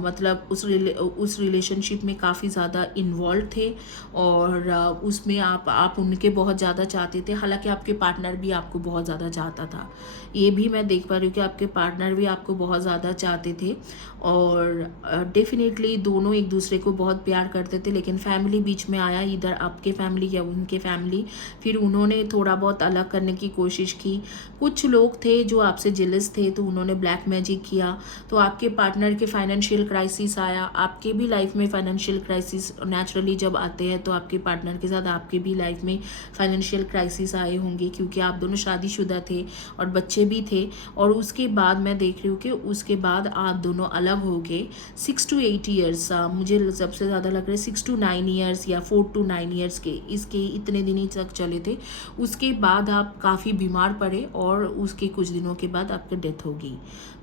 मतलब उस रिलेशनशिप में काफ़ी ज़्यादा इन्वॉल्व थे और उसमें आप उनके बहुत ज़्यादा चाहते थे। हालांकि आपके पार्टनर भी आपको बहुत ज़्यादा चाहता था। ये भी मैं देख पा रही हूँ कि आपके पार्टनर भी आपको बहुत ज़्यादा चाहते थे और डेफिनेटली दोनों एक दूसरे को बहुत प्यार करते थे, लेकिन फैमिली बीच में आया, इधर आपके फैमिली या उनके फैमिली, फिर उन्होंने थोड़ा बहुत अलग करने की कोशिश की। कुछ लोग थे जो आपसे जेलस थे तो उन्होंने ब्लैक मैजिक किया, तो आपके पार्टनर के फाइनेंशियल क्राइसिस आया। आपके भी लाइफ में फाइनेंशियल क्राइसिस नेचुरली जब आते हैं तो आपके पार्टनर के साथ आपके भी लाइफ में फाइनेंशियल क्राइसिस आए होंगे, क्योंकि आप दोनों शादीशुदा थे और बच्चे भी थे। और उसके बाद मैं देख रही हूँ कि उसके बाद आप दोनों अलग हो गए 6 to 8 ईयर्स, मुझे सबसे ज़्यादा लग रहा है 6 to 9 ईयर्स या 4 to 9 ईयर्स के इसके इतने दिन ही तक चले थे। उसके बाद आप काफ़ी बीमार पड़े और उसके कुछ दिनों के बाद आपकी डेथ होगी।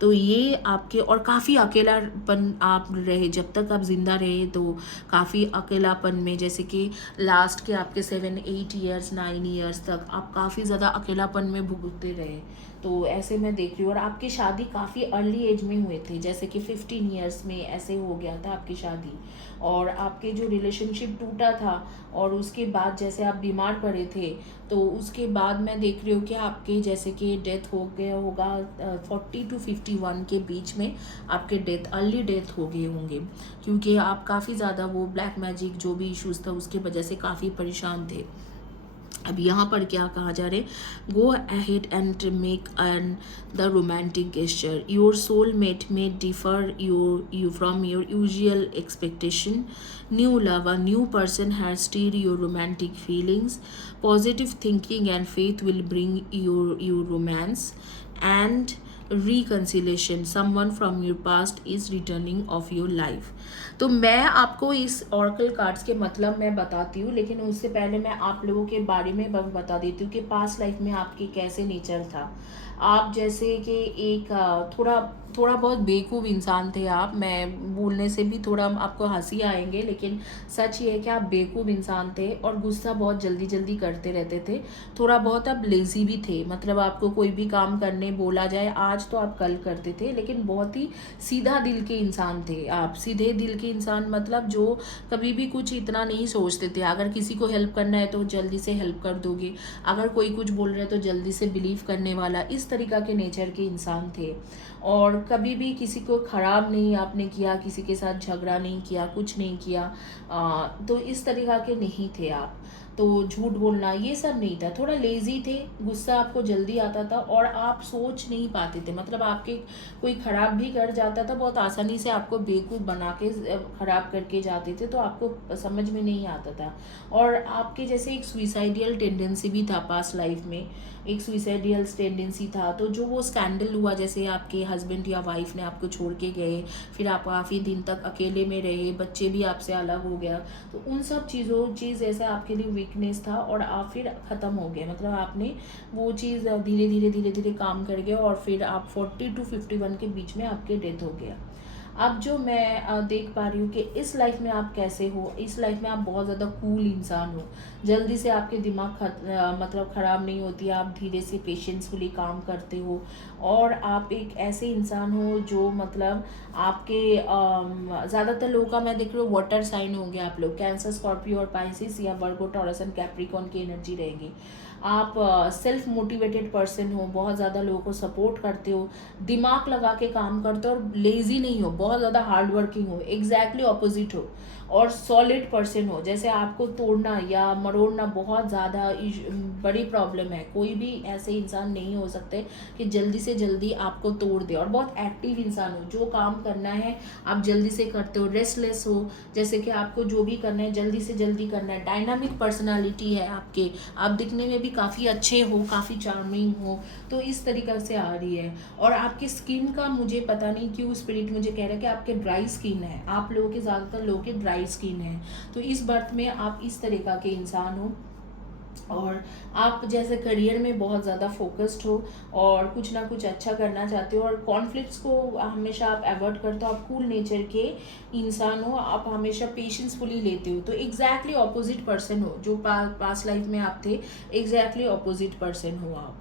तो ये आपके और काफ़ी अकेलापन आप रहे, जब तक आप जिंदा रहे तो काफ़ी अकेलापन में, जैसे कि लास्ट के आपके 7-8 ईयर्स 9 ईयर्स तक आप काफ़ी ज़्यादा अकेलापन में भुगतते रहे। तो ऐसे मैं देख रही हूँ। और आपकी शादी काफ़ी अर्ली एज में हुए थे, जैसे कि 15 ईयर्स में ऐसे हो गया था आपकी शादी। और आपके जो रिलेशनशिप टूटा था और उसके बाद जैसे आप बीमार पड़े थे, तो उसके बाद मैं देख रही हूँ कि आपके जैसे कि डेथ हो गया होगा 40 to 51 के बीच में आपके डेथ अर्ली डेथ हो गए होंगे, क्योंकि आप काफ़ी ज़्यादा वो ब्लैक मैजिक जो भी इश्यूज़ था उसके वजह से काफ़ी परेशान थे। अब यहाँ पर क्या कहा जा रहा है, go ahead and make an the romantic gesture, your soul mate में differ you from your usual expectation, new love, a new person has stirred your romantic feelings, positive thinking and faith will bring your romance and reconciliation, someone from your past is returning of your life। तो मैं आपको इस oracle cards के मतलब मैं बताती हूँ, लेकिन उससे पहले मैं आप लोगों के बारे में बता देती हूँ कि पास्ट लाइफ में आपकी कैसे नेचर था। आप जैसे कि एक थोड़ा बहुत बेवकूफ़ इंसान थे आप। मैं बोलने से भी थोड़ा आपको हंसी आएंगे, लेकिन सच ये है कि आप बेवकूफ़ इंसान थे और गुस्सा बहुत जल्दी जल्दी करते रहते थे। थोड़ा बहुत आप लेज़ी भी थे, मतलब आपको कोई भी काम करने बोला जाए आज तो आप कल करते थे, लेकिन बहुत ही सीधा दिल के इंसान थे आप। सीधे दिल के इंसान मतलब जो कभी भी कुछ इतना नहीं सोचते थे। अगर किसी को हेल्प करना है तो जल्दी से हेल्प कर दोगे, अगर कोई कुछ बोल रहा है तो जल्दी से बिलीव करने वाला, इस तरीक़ा के नेचर के इंसान थे। और कभी भी किसी को ख़राब नहीं आपने किया, किसी के साथ झगड़ा नहीं किया, कुछ नहीं किया। तो इस तरीक़ा के नहीं थे आप। तो झूठ बोलना ये सब नहीं था, थोड़ा लेज़ी थे, गुस्सा आपको जल्दी आता था और आप सोच नहीं पाते थे। मतलब आपके कोई ख़राब भी कर जाता था बहुत आसानी से आपको बेवकूफ़ बना के ख़राब करके जाते थे, तो आपको समझ में नहीं आता था। और आपके जैसे एक सुइसाइडियल टेंडेंसी भी था पास्ट लाइफ में, एक सुइसाइडियल टेंडेंसी था। तो जो वो स्कैंडल हुआ, जैसे आपके हस्बैंड या वाइफ ने आपको छोड़ के गए, फिर आप काफ़ी दिन तक अकेले में रहे, बच्चे भी आपसे अलग हो गया, तो उन सब चीज़ ऐसा आपके लिए वीकनेस था और आप फिर ख़त्म हो गए। मतलब आपने वो चीज़ धीरे धीरे काम कर गए और फिर आप 40 to 51 के बीच में आपके डेथ हो गया। अब जो मैं देख पा रही हूँ कि इस लाइफ में आप कैसे हो, इस लाइफ में आप बहुत ज़्यादा कूल इंसान हो, जल्दी से आपके दिमाग मतलब ख़राब नहीं होती, आप धीरे से पेशेंसफुली काम करते हो और आप एक ऐसे इंसान हो जो मतलब आपके ज़्यादातर लोगों का मैं देख रही हूँ वाटर साइन होंगे आप लोग, कैंसर, स्कॉर्पियो और पाइसिस या वर्गो, टॉरस एंड कैप्रिकॉर्न की एनर्जी रहेगी। आप सेल्फ मोटिवेटेड पर्सन हो, बहुत ज़्यादा लोगों को सपोर्ट करते हो, दिमाग लगा के काम करते हो और लेज़ी नहीं हो, बहुत ज़्यादा हार्ड वर्किंग हो, एग्जैक्टली ऑपोजिट हो और सॉलिड पर्सन हो। जैसे आपको तोड़ना या मरोड़ना बहुत ज़्यादा बड़ी प्रॉब्लम है, कोई भी ऐसे इंसान नहीं हो सकते कि जल्दी से जल्दी आपको तोड़ दे। और बहुत एक्टिव इंसान हो, जो काम करना है आप जल्दी से करते हो, रेस्टलेस हो, जैसे कि आपको जो भी करना है जल्दी से जल्दी करना है। डायनामिक पर्सनालिटी है आपके, आप दिखने में भी काफ़ी अच्छे हो, काफ़ी चार्मिंग हो, तो इस तरीक़ा से आ रही है। और आपकी स्किन का मुझे पता नहीं क्यों स्पिरिट मुझे कह रहा है कि आपके ड्राई स्किन है, आप लोगों के ज़्यादातर लोगों के ड्राई स्किन है, तो इस बर्थ में आप इस तरीक़ा के इंसान हो। और आप जैसे करियर में बहुत ज़्यादा फोकस्ड हो और कुछ ना कुछ अच्छा करना चाहते हो और कॉन्फ्लिक्ट्स को हमेशा आप अवॉइड करते हो, आप कूल नेचर के इंसान हो, आप हमेशा पेशेंसफुली लेते हो, तो एग्जैक्टली ऑपोजिट पर्सन हो जो पास्ट लाइफ में आप थे, एग्जैक्टली ऑपोजिट पर्सन हो आप।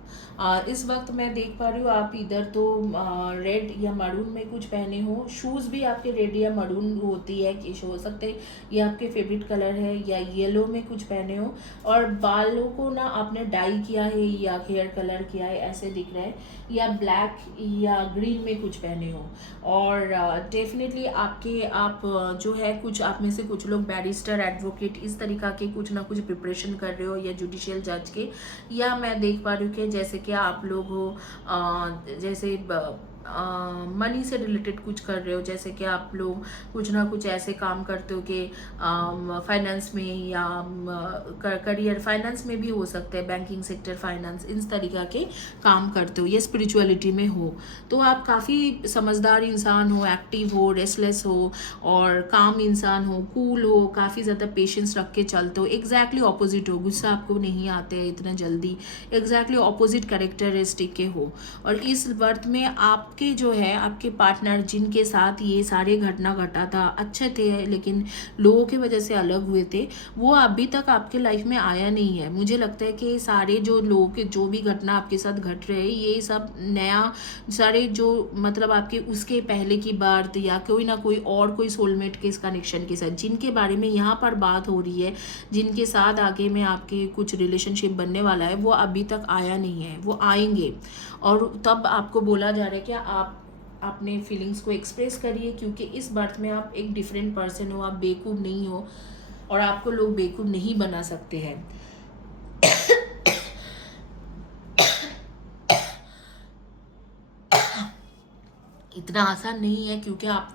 इस वक्त मैं देख पा रही हूँ आप इधर तो रेड या मरून में कुछ पहने हो, शूज़ भी आपके रेड या मरून होती है कि हो सकते हैं ये आपके फेवरेट कलर है, या येलो में कुछ पहने हो, और बालों को ना आपने डाई किया है या हेयर कलर किया है ऐसे दिख रहा है, या ब्लैक या ग्रीन में कुछ पहने हो। और डेफिनेटली आप जो है कुछ आप में से कुछ लोग बैरिस्टर, एडवोकेट इस तरीका के कुछ ना कुछ प्रिपरेशन कर रहे हो, या जुडिशियल जज के, या मैं देख पा रही हूँ कि जैसे कि आप लोग हो जैसे मनी से रिलेटेड कुछ कर रहे हो, जैसे कि आप लोग कुछ ना कुछ ऐसे काम करते हो कि फाइनेंस में या करियर फाइनेंस में भी हो सकता है, बैंकिंग सेक्टर, फाइनेंस, इस तरीका के काम करते हो, या स्पिरिचुअलिटी में हो, तो आप काफ़ी समझदार इंसान हो, एक्टिव हो, रेस्टलेस हो और काम इंसान हो, कूल हो, काफ़ी ज़्यादा पेशेंस रख के चलते हो, एग्जैक्टली ऑपोजिट हो, गुस्सा आपको नहीं आते हैं इतना जल्दी, एग्जैक्टली ऑपोजिट कैरेक्टरिस्टिक के हो। और इस वर्त में आपके जो है आपके पार्टनर जिनके साथ ये सारे घटना घटा था, अच्छे थे लेकिन लोगों की वजह से अलग हुए थे, वो अभी तक आपके लाइफ में आया नहीं है। मुझे लगता है कि सारे जो लोगों के जो भी घटना आपके साथ घट रहे हैं ये सब नया, सारे जो मतलब आपके उसके पहले की बर्थ या कोई ना कोई और कोई सोलमेट के इस कनेक्शन के साथ जिनके बारे में यहाँ पर बात हो रही है, जिनके साथ आगे में आपके कुछ रिलेशनशिप बनने वाला है, वो अभी तक आया नहीं है, वो आएंगे। और तब आपको बोला जा रहा है कि आप अपने फीलिंग्स को एक्सप्रेस करिए, क्योंकि इस बर्थ में आप एक डिफरेंट पर्सन हो, आप बेवकूफ़ नहीं हो और आपको लोग बेवकूफ़ नहीं बना सकते हैं। इतना आसान नहीं है क्योंकि आप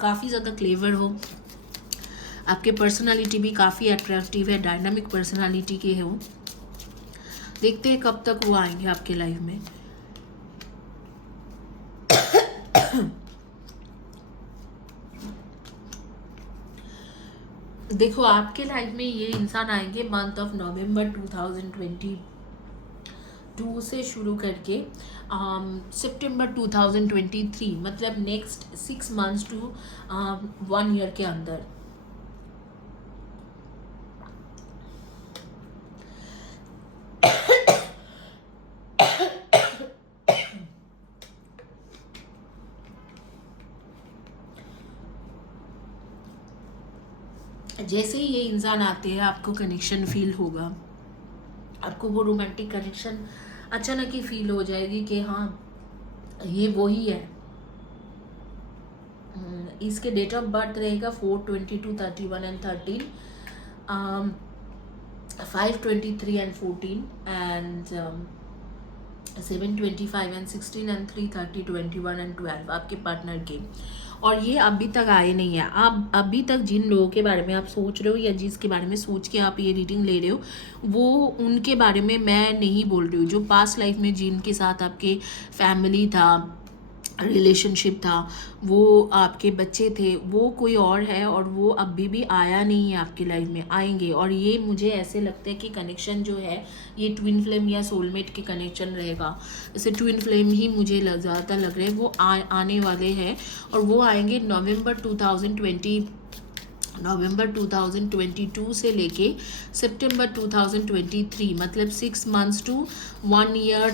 काफ़ी ज़्यादा क्लेवर हो, आपके पर्सनालिटी भी काफ़ी अट्रैक्टिव है, डायनामिक पर्सनालिटी के हो। देखते हैं कब तक वो आएंगे आपके लाइफ में। देखो आपके लाइफ में ये इंसान आएंगे मंथ ऑफ नवंबर 2022 से शुरू करके सितंबर 2023, मतलब नेक्स्ट 6 मंथ्स टू 1 ईयर के अंदर। जैसे ही ये इंसान आते हैं आपको कनेक्शन फील होगा, आपको वो रोमांटिक कनेक्शन अचानक ही फील हो जाएगी कि हाँ ये वही है। इसके डेट ऑफ बर्थ रहेगा 4/22, 31 and 13, 5/23 and 14 and 7/25 and 16 and 3/30, 21 and 12 आपके पार्टनर के। और ये अभी तक आए नहीं है। आप अभी तक जिन लोगों के बारे में आप सोच रहे हो या जिसके बारे में सोच के आप ये रीडिंग ले रहे हो, वो उनके बारे में मैं नहीं बोल रही हूँ। जो पास्ट लाइफ में जिनके साथ आपके फैमिली था, रिलेशनशिप था, वो आपके बच्चे थे, वो कोई और है और वो अभी भी आया नहीं है आपकी लाइफ में, आएंगे। और ये मुझे ऐसे लगता है कि कनेक्शन जो है ये ट्विन फ्लेम या सोलमेट के कनेक्शन रहेगा। जैसे ट्विन फ्लेम ही मुझे ज़्यादातर लग रहा है वो आने वाले हैं, और वो आएंगे नवंबर 2022 से लेके सितंबर 2023, मतलब 6 months to 1 year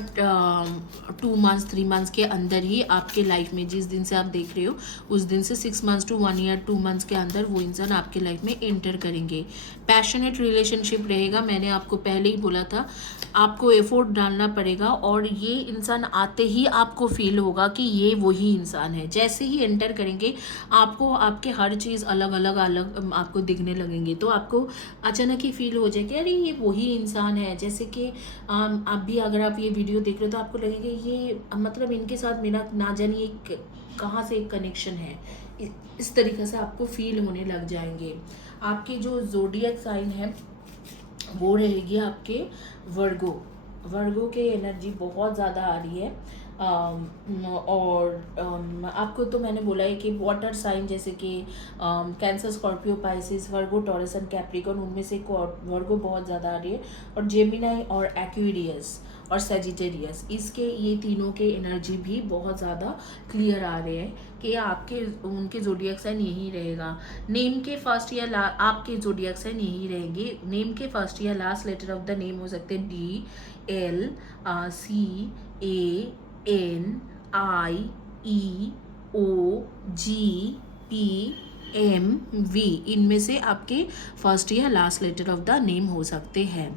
2 months 3 months के अंदर ही आपके लाइफ में, जिस दिन से आप देख रहे हो उस दिन से 6 मंथ्स टू 1 ईयर 2 मंथ्स के अंदर वो इंसान आपके लाइफ में एंटर करेंगे। पैशनेट रिलेशनशिप रहेगा, मैंने आपको पहले ही बोला था, आपको एफोर्ट डालना पड़ेगा और ये इंसान आते ही आपको फील होगा कि ये वही इंसान है। जैसे ही एंटर करेंगे आपको आपके हर चीज़ अलग अलग आपको दिखने लगेंगे, तो आपको अचानक ही फील हो जाए कि अरे ये वही इंसान है। जैसे कि आप भी अगर आप ये वीडियो देख रहे हो तो आपको लगेगा ये मतलब इनके साथ मेरा ना जानिए कहाँ से एक कनेक्शन है, इस तरीके से आपको फील होने लग जाएंगे। आपकी जो ज़ोडिएक साइन है वो रहेगी आपके वर्गो की एनर्जी बहुत ज़्यादा आ रही है। और आपको तो मैंने बोला है कि वाटर साइन जैसे कि cancer, Scorpio, Pisces, Virgo, taurus and Capricorn, उनमें से वर्गो बहुत ज़्यादा आ रही है, और जेमिनाई और एक्वेरियस और सेजिटेरियस, इसके ये तीनों के एनर्जी भी बहुत ज़्यादा क्लियर आ रहे हैं कि आपके उनके जोडियक साइन यही रहेगा। नेम के फर्स्ट या आपके जोडियक साइन यही रहेंगे। नेम के फर्स्ट या last letter of the name हो सकते हैं D, L, C, A, N, I, E, O, G, P, M, V, इनमें से आपके फर्स्ट या last letter of the name हो सकते हैं।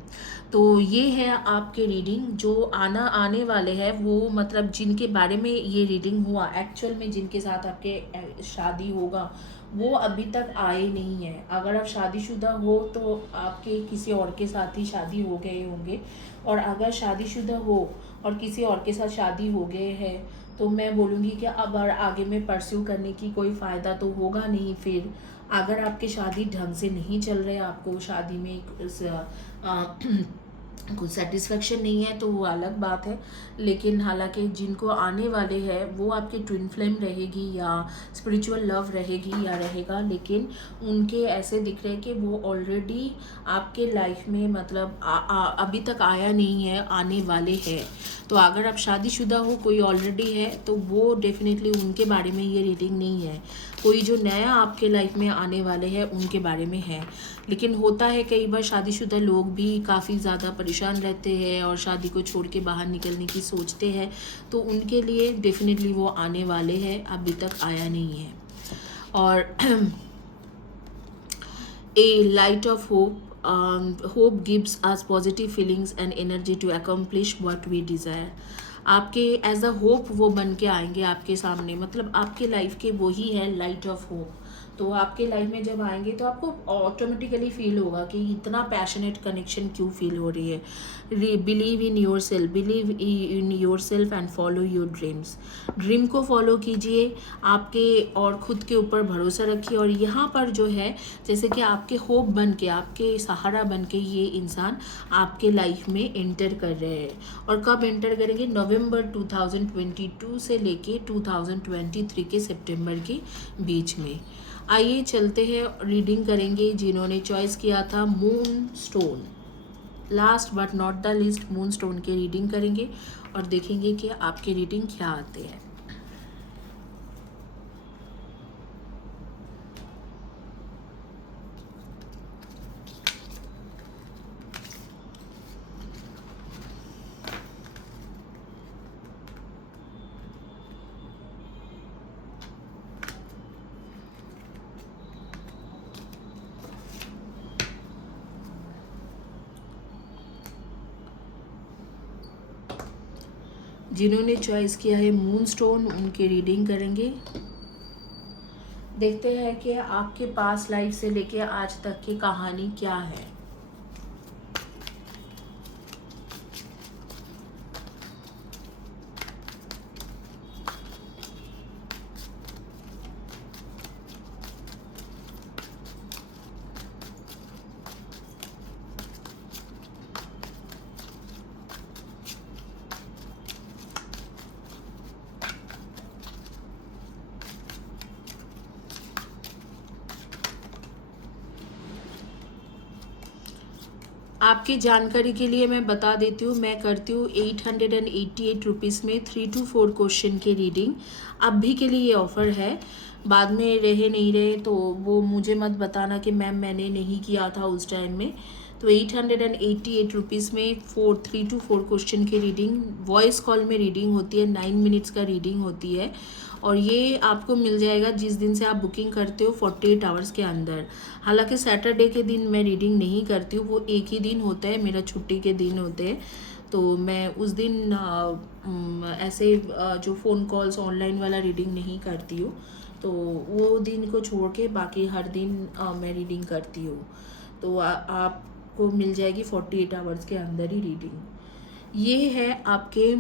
तो ये है आपके रीडिंग। जो आने वाले हैं वो मतलब जिनके बारे में ये रीडिंग हुआ, एक्चुअल में जिनके साथ आपके शादी होगा वो अभी तक आए नहीं है। अगर आप शादीशुदा हो तो आपके किसी और के साथ ही शादी हो गए होंगे, और अगर शादीशुदा हो और किसी और के साथ शादी हो गए हैं तो मैं बोलूँगी कि अब आगे में परस्यू करने की कोई फ़ायदा तो होगा नहीं। फिर अगर आपकी शादी ढंग से नहीं चल रहे, आपको शादी में कुछ सेटिस्फेक्शन नहीं है तो वो अलग बात है। लेकिन हालांकि जिनको आने वाले हैं वो आपकी ट्विन फ्लेम रहेगी या स्पिरिचुअल लव रहेगी या रहेगा, लेकिन उनके ऐसे दिख रहे हैं कि वो ऑलरेडी आपके लाइफ में मतलब अभी तक आया नहीं है, आने वाले हैं। तो अगर आप शादीशुदा हो, कोई ऑलरेडी है, तो वो डेफिनेटली उनके बारे में ये रीडिंग नहीं है। कोई जो नया आपके लाइफ में आने वाले हैं उनके बारे में है। लेकिन होता है कई बार शादीशुदा लोग भी काफ़ी ज़्यादा परेशान रहते हैं और शादी को छोड़ के बाहर निकलने की सोचते हैं, तो उनके लिए डेफिनेटली वो आने वाले हैं, अभी तक आया नहीं है। और a light of hope, hope gives us positive feelings and energy to accomplish what we desire. आपके एज अ होप वो बन के आएंगे आपके सामने, मतलब आपके लाइफ के वो ही है लाइट ऑफ होप। तो आपके लाइफ में जब आएंगे तो आपको ऑटोमेटिकली फील होगा कि इतना पैशनेट कनेक्शन क्यों फील हो रही है। Believe in your self, believe in your self and follow your dreams. Dream को फॉलो कीजिए आपके, और ख़ुद के ऊपर भरोसा रखिए। और यहाँ पर जो है जैसे कि आपके होप बन के, आपके सहारा बन के ये इंसान आपके लाइफ में एंटर कर रहे हैं। और कब एंटर करेंगे? नवंबर 2022 से लेके 2023 के सितंबर के बीच में। आइए चलते हैं, रीडिंग करेंगे जिन्होंने चॉइस किया था moon stone. Last but not the list moon stone की रीडिंग करेंगे और देखेंगे कि आपके रीडिंग क्या आते हैं। जिन्होंने चॉइस किया है मून स्टोन, उनकी रीडिंग करेंगे। देखते हैं कि आपके पास लाइफ से लेके आज तक की कहानी क्या है। आपकी जानकारी के लिए मैं बता देती हूँ, मैं करती हूँ 888 रुपीज़ में 3 to 4 क्वेश्चन की रीडिंग। अभी के लिए ये ऑफ़र है, बाद में रहे नहीं रहे तो वो मुझे मत बताना कि मैम मैंने नहीं किया था उस टाइम में। तो 888 रुपीज़ में 3 to 4 क्वेश्चन की रीडिंग, वॉइस कॉल में रीडिंग होती है, 9 मिनट्स का रीडिंग होती है। और ये आपको मिल जाएगा जिस दिन से आप बुकिंग करते हो 48 आवर्स के अंदर। हालांकि सैटरडे के दिन मैं रीडिंग नहीं करती हूँ, वो एक ही दिन होता है, मेरा छुट्टी के दिन होते हैं, तो मैं उस दिन ऐसे जो फ़ोन कॉल्स ऑनलाइन वाला रीडिंग नहीं करती हूँ। तो वो दिन को छोड़ के बाकी हर दिन मैं रीडिंग करती हूँ। तो आपको मिल जाएगी 48 आवर्स के अंदर ही रीडिंग। ये है आपके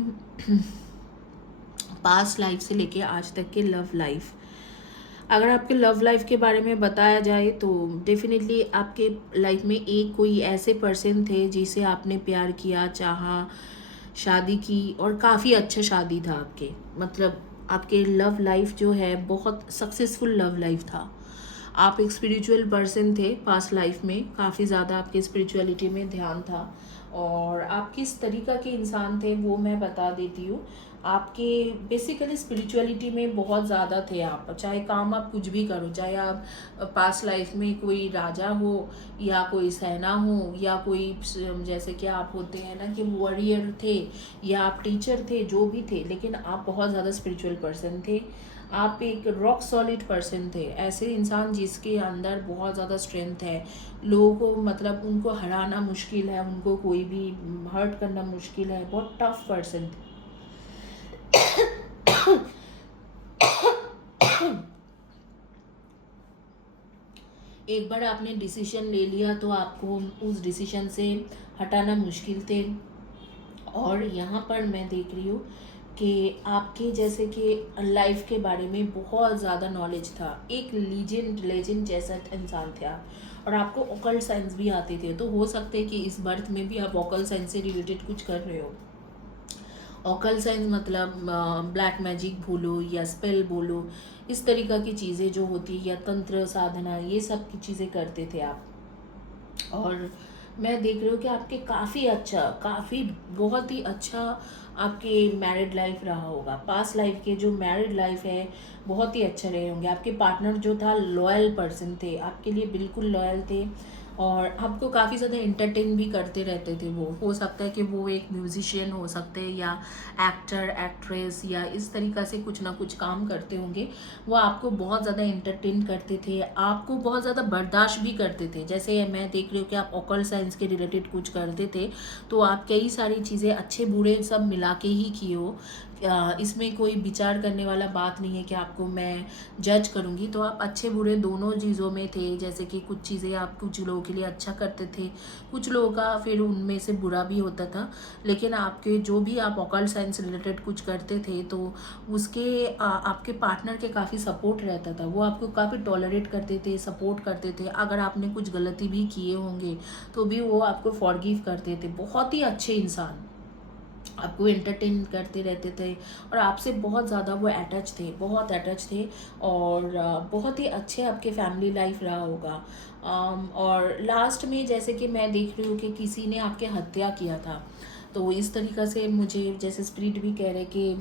पास्ट लाइफ से लेके आज तक के लव लाइफ। अगर आपके लव लाइफ के बारे में बताया जाए तो डेफिनेटली आपके लाइफ में एक कोई ऐसे पर्सन थे जिसे आपने प्यार किया, चाहा, शादी की और काफ़ी अच्छा शादी था आपके, मतलब आपके लव लाइफ जो है बहुत सक्सेसफुल लव लाइफ था। आप एक स्पिरिचुअल पर्सन थे पास्ट लाइफ में, काफ़ी ज़्यादा आपके स्पिरिचुअलिटी में ध्यान था। और आप किस तरीक़ा के इंसान थे वो मैं बता देती हूँ। आपके बेसिकली स्पिरिचुअलिटी में बहुत ज़्यादा थे आप, चाहे काम आप कुछ भी करो, चाहे आप पास्ट लाइफ में कोई राजा हो या कोई सेना हो या कोई जैसे कि आप होते हैं ना कि वॉरियर थे या आप टीचर थे, जो भी थे, लेकिन आप बहुत ज़्यादा स्पिरिचुअल पर्सन थे। आप एक रॉक सॉलिड पर्सन थे, ऐसे इंसान जिसके अंदर बहुत ज़्यादा स्ट्रेंथ है, लोगों को मतलब उनको हराना मुश्किल है, उनको कोई भी हर्ट करना मुश्किल है, बहुत टफ पर्सन थे। एक बार आपने डिसीजन ले लिया तो आपको उस डिसीजन से हटाना मुश्किल थे। और यहाँ पर मैं देख रही हूँ कि आपके जैसे कि लाइफ के बारे में बहुत ज़्यादा नॉलेज था, एक लेजेंड जैसा इंसान थे आप। और आपको ऑकल्ट साइंस भी आते थे, तो हो सकता है कि इस बर्थ में भी आप ऑकल्ट साइंस से रिलेटेड कुछ कर रहे हो। ऑकल्ट साइंस मतलब ब्लैक मैजिक बोलो या स्पेल बोलो, इस तरीक़ा की चीज़ें जो होती है, या तंत्र साधना, ये सब की चीज़ें करते थे आप। और मैं देख रही हूँ कि आपके काफ़ी बहुत ही अच्छा आपके मैरिड लाइफ रहा होगा। पास्ट लाइफ के जो मैरिड लाइफ है बहुत ही अच्छे रहे होंगे। आपके पार्टनर जो था लॉयल पर्सन थे, आपके लिए बिल्कुल लॉयल थे और आपको काफ़ी ज़्यादा एंटरटेन भी करते रहते थे। वो हो सकता है कि वो एक म्यूजिशियन हो सकते हैं या एक्टर एक्ट्रेस या इस तरीक़ा से कुछ ना कुछ काम करते होंगे। वो आपको बहुत ज़्यादा एंटरटेन करते थे, आपको बहुत ज़्यादा बर्दाश्त भी करते थे। जैसे मैं देख रही हूँ कि आप ऑकल्ट साइंस के रिलेटेड कुछ करते थे, तो आप कई सारी चीज़ें अच्छे बुरे सब मिला के ही किए हो। इसमें कोई विचार करने वाला बात नहीं है कि आपको मैं जज करूँगी। तो आप अच्छे बुरे दोनों चीज़ों में थे। जैसे कि कुछ चीज़ें आप कुछ लोगों के लिए अच्छा करते थे, कुछ लोगों का फिर उनमें से बुरा भी होता था। लेकिन आपके जो भी आप ऑकल्ट साइंस रिलेटेड कुछ करते थे तो उसके आपके पार्टनर के काफ़ी सपोर्ट रहता था। वो आपको काफ़ी टॉलरेट करते थे, सपोर्ट करते थे। अगर आपने कुछ गलती भी किए होंगे तो भी वो आपको फॉरगिव करते थे। बहुत ही अच्छे इंसान, आपको एंटरटेन करते रहते थे और आपसे बहुत ज़्यादा वो बहुत अटैच थे। और बहुत ही अच्छे आपके फैमिली लाइफ रहा होगा। और लास्ट में जैसे कि मैं देख रही हूँ कि किसी ने आपके हत्या किया था, तो इस तरीक़ा से मुझे जैसे स्पिरिट भी कह रहे कि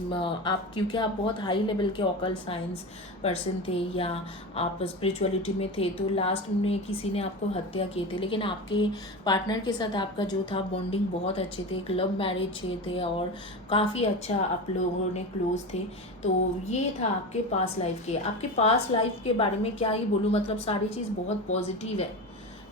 आप, क्योंकि आप बहुत हाई लेवल के ऑकल्ट साइंस पर्सन थे या आप स्पिरिचुअलिटी में थे, तो लास्ट में किसी ने आपको हत्या किए थे। लेकिन आपके पार्टनर के साथ आपका जो था बॉन्डिंग बहुत अच्छे थे, एक लव मैरिज थे और काफ़ी अच्छा आप लोगों ने क्लोज थे। तो ये था आपके पास्ट लाइफ के। आपके पास्ट लाइफ के बारे में क्या ही बोलूँ, मतलब सारी चीज़ बहुत पॉजिटिव है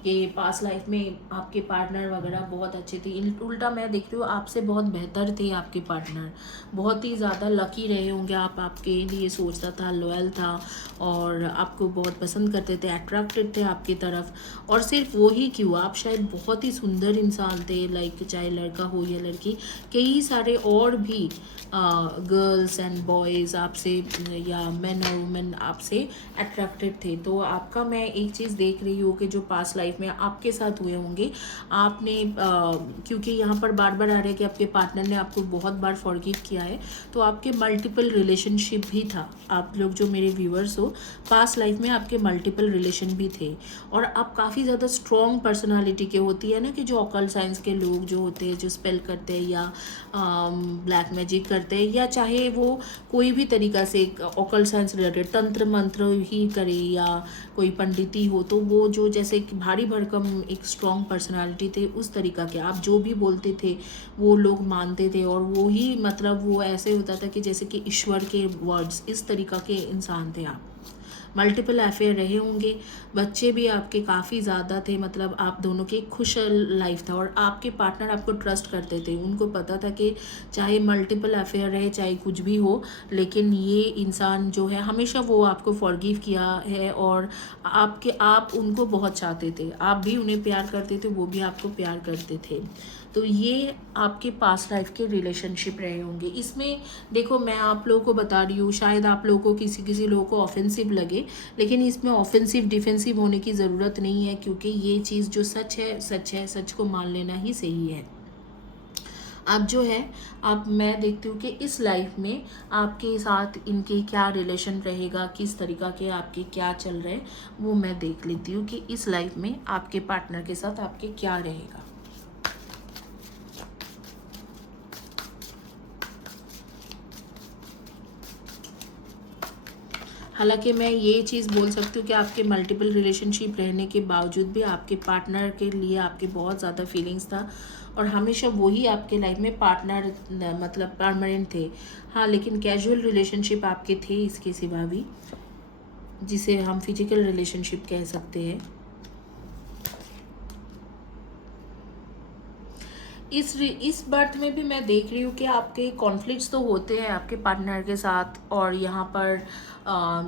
कि पास्ट लाइफ में आपके पार्टनर वगैरह बहुत अच्छे थे। उल्टा मैं देख रही हूँ आपसे बहुत बेहतर थे आपके पार्टनर, बहुत ही ज़्यादा लकी रहे होंगे आप, आपके लिए सोचता था, लॉयल था और आपको बहुत पसंद करते थे, अट्रैक्टेड थे आपकी तरफ। और सिर्फ वो ही क्यों, आप शायद बहुत ही सुंदर इंसान थे, लाइक चाहे लड़का हो या लड़की, कई सारे और भी गर्ल्स एंड बॉयज़ आपसे या मैन और वुमेन आपसे अट्रैक्टेड थे। तो आपका मैं एक चीज़ देख रही हूँ कि जो पास्ट लाइफ में आपके साथ हुए होंगे, आपने क्योंकि यहाँ पर बार बार आ रहा है कि आपके पार्टनर ने आपको बहुत बार फॉरगिव किया है, तो आपके मल्टीपल रिलेशनशिप भी था। आप लोग जो मेरे व्यूअर्स हो, पास्ट लाइफ में आपके मल्टीपल रिलेशन भी थे और आप काफ़ी ज़्यादा स्ट्रॉन्ग पर्सनालिटी के होती है ना, कि जो ऑकल्ट साइंस के लोग जो होते हैं, जो स्पेल करते हैं या ब्लैक मैजिक करते हैं, या चाहे वो कोई भी तरीक़ा से ऑकल्ट साइंस रिलेटेड तंत्र मंत्र ही करे या कोई पंडिती हो, तो वो जो जैसे कि भारी भरकम एक स्ट्रॉन्ग पर्सनालिटी थे, उस तरीक़ा के आप जो भी बोलते थे वो लोग मानते थे। और वो ही मतलब वो ऐसे होता था कि जैसे कि ईश्वर के वर्ड्स, इस तरीक़ा के इंसान थे आप। मल्टीपल अफेयर रहे होंगे, बच्चे भी आपके काफ़ी ज़्यादा थे, मतलब आप दोनों की खुश लाइफ था। और आपके पार्टनर आपको ट्रस्ट करते थे, उनको पता था कि चाहे मल्टीपल अफेयर रहे, चाहे कुछ भी हो, लेकिन ये इंसान जो है हमेशा वो आपको फॉरगिव किया है। और आप उनको बहुत चाहते थे, आप भी उन्हें प्यार करते थे, वो भी आपको प्यार करते थे। तो ये आपके पास्ट लाइफ के रिलेशनशिप रहे होंगे। इसमें देखो, मैं आप लोगों को बता रही हूँ, शायद आप लोगों को किसी लोगों को ऑफेंसिव लगे, लेकिन इसमें ऑफेंसिव डिफेंसिव होने की ज़रूरत नहीं है, क्योंकि ये चीज़ जो सच है, सच को मान लेना ही सही है। अब जो है, अब मैं देखती हूँ कि इस लाइफ में आपके साथ इनके क्या रिलेशन रहेगा, किस तरीक़ा के आपके क्या चल रहे हैं, वो मैं देख लेती हूँ कि इस लाइफ में आपके पार्टनर के साथ आपके क्या रहेगा। हालांकि मैं ये चीज़ बोल सकती हूँ कि आपके मल्टीपल रिलेशनशिप रहने के बावजूद भी आपके पार्टनर के लिए आपके बहुत ज़्यादा फीलिंग्स था, और हमेशा वही आपके लाइफ में पार्टनर मतलब परमानेंट थे। हाँ, लेकिन कैजुअल रिलेशनशिप आपके थे इसके सिवा भी, जिसे हम फिजिकल रिलेशनशिप कह सकते हैं। इस बर्थ में भी मैं देख रही हूँ कि आपके कॉन्फ्लिक्ट्स तो होते हैं आपके पार्टनर के साथ, और यहाँ पर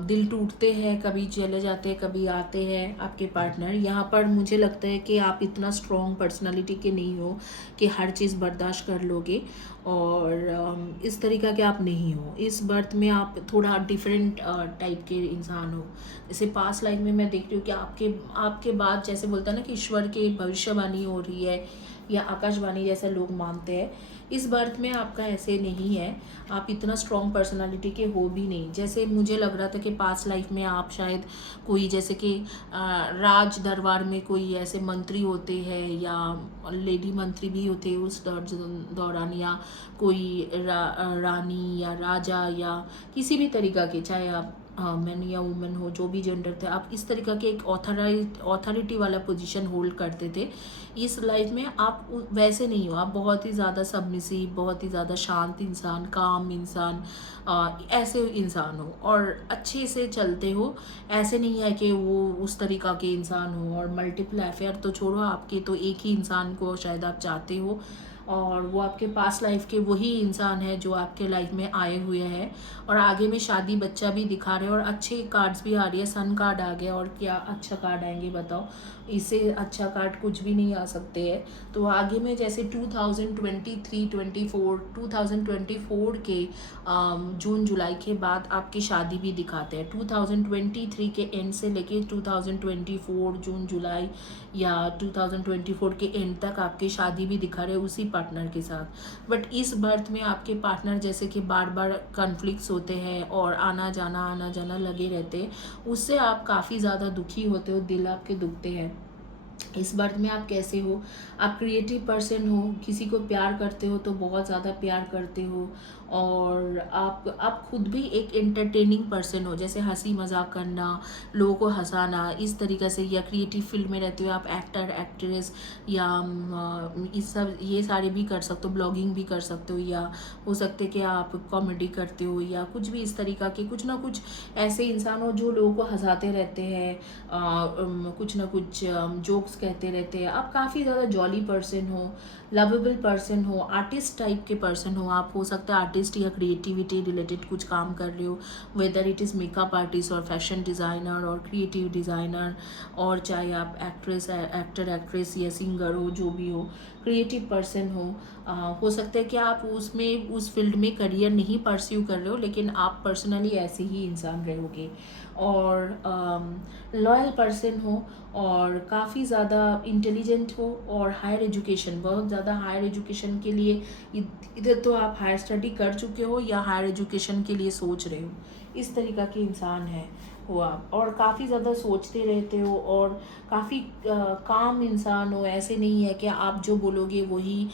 दिल टूटते हैं, कभी चले जाते हैं, कभी आते हैं आपके पार्टनर। यहाँ पर मुझे लगता है कि आप इतना स्ट्रॉन्ग पर्सनालिटी के नहीं हो कि हर चीज़ बर्दाश्त कर लोगे, और इस तरीक़ा के आप नहीं हो। इस बर्थ में आप थोड़ा डिफरेंट टाइप के इंसान हो। जैसे पास्ट लाइफ में मैं देख रही हूँ कि आपके बाद, जैसे बोलता है ना कि ईश्वर की भविष्यवाणी हो रही है या आकाशवाणी जैसा लोग मानते हैं, इस बर्थ में आपका ऐसे नहीं है। आप इतना स्ट्रॉन्ग पर्सनालिटी के हो भी नहीं। जैसे मुझे लग रहा था कि पास्ट लाइफ में आप शायद कोई, जैसे कि राज दरबार में कोई ऐसे मंत्री होते हैं या लेडी मंत्री भी होते हैं उस दौरान, या कोई रानी या राजा या किसी भी तरीक़ा के, चाहे आप मैन या वुमेन हो, जो भी जेंडर थे, आप इस तरीक़ा के एक ऑथोरिटी वाला पोजीशन होल्ड करते थे। इस लाइफ में आप वैसे नहीं हो। आप बहुत ही ज़्यादा सबमिसिव, बहुत ही ज़्यादा शांत इंसान, काम इंसान, ऐसे इंसान हो, और अच्छे से चलते हो। ऐसे नहीं है कि वो उस तरीक़ा के इंसान हो। और मल्टीपल अफेयर तो छोड़ो, आपके तो एक ही इंसान को शायद आप चाहते हो, और वो आपके पास्ट लाइफ के वही इंसान है जो आपके लाइफ में आए हुए हैं, और आगे में शादी बच्चा भी दिखा रहे हैं, और अच्छे कार्ड्स भी आ रही है। सन कार्ड आ गया, और क्या अच्छा कार्ड आएंगे बताओ, इससे अच्छा कार्ड कुछ भी नहीं आ सकते हैं। तो आगे में जैसे 2023-24 के जून जुलाई के बाद आपकी शादी भी दिखाते हैं। 2023 के एंड से लेके 2024 जून जुलाई या 2024 के एंड तक आपकी शादी भी दिखा रहे उसी पार्टनर के साथ। बट इस बर्थ में आपके पार्टनर जैसे कि बार बार कन्फ्लिक्ट्स होते हैं और आना जाना लगे रहते हैं, उससे आप काफ़ी ज़्यादा दुखी होते हो, दिल आपके दुखते हैं। इस बर्थ में आप कैसे हो, आप क्रिएटिव पर्सन हो, किसी को प्यार करते हो तो बहुत ज़्यादा प्यार करते हो, और आप खुद भी एक एंटरटेनिंग पर्सन हो, जैसे हंसी मजाक करना, लोगों को हंसाना, इस तरीक़े से। या क्रिएटिव फील्ड में रहते हो आप, एक्टर एक्ट्रेस या इस सब ये सारे भी कर सकते हो, ब्लॉगिंग भी कर सकते हो, या हो सकते कि आप कॉमेडी करते हो, या कुछ भी इस तरीक़ा के कुछ ना कुछ ऐसे इंसान हो जो लोगों को हंसाते रहते हैं, कुछ ना कुछ जोक्स कहते रहते हैं। आप काफ़ी ज़्यादा जॉली पर्सन हो, लवेबल पर्सन हो, आर्टिस्ट टाइप के पर्सन हो। आप हो सकता है आर्टिस्ट या क्रिएटिविटी रिलेटेड कुछ काम कर रहे हो, whether it is makeup artist और फैशन डिज़ाइनर और क्रिएटिव डिज़ाइनर, और चाहे आप एक्टर एक्ट्रेस या सिंगर हो, जो भी हो, क्रिएटिव पर्सन हो सकता है कि आप उसमें उस फील्ड में करियर नहीं परस्यू कर रहे हो, लेकिन आप पर्सनली ऐसे ही इंसान रहोगे। और लॉयल पर्सन हो, और काफ़ी ज़्यादा इंटेलिजेंट हो, और हायर एजुकेशन, बहुत ज़्यादा हायर एजुकेशन के लिए इधर तो आप हायर स्टडी कर चुके हो या हायर एजुकेशन के लिए सोच रहे हो, इस तरीक़ा के इंसान हो आप। और काफ़ी ज़्यादा सोचते रहते हो, और काफ़ी काम इंसान हो। ऐसे नहीं है कि आप जो बोलोगे वही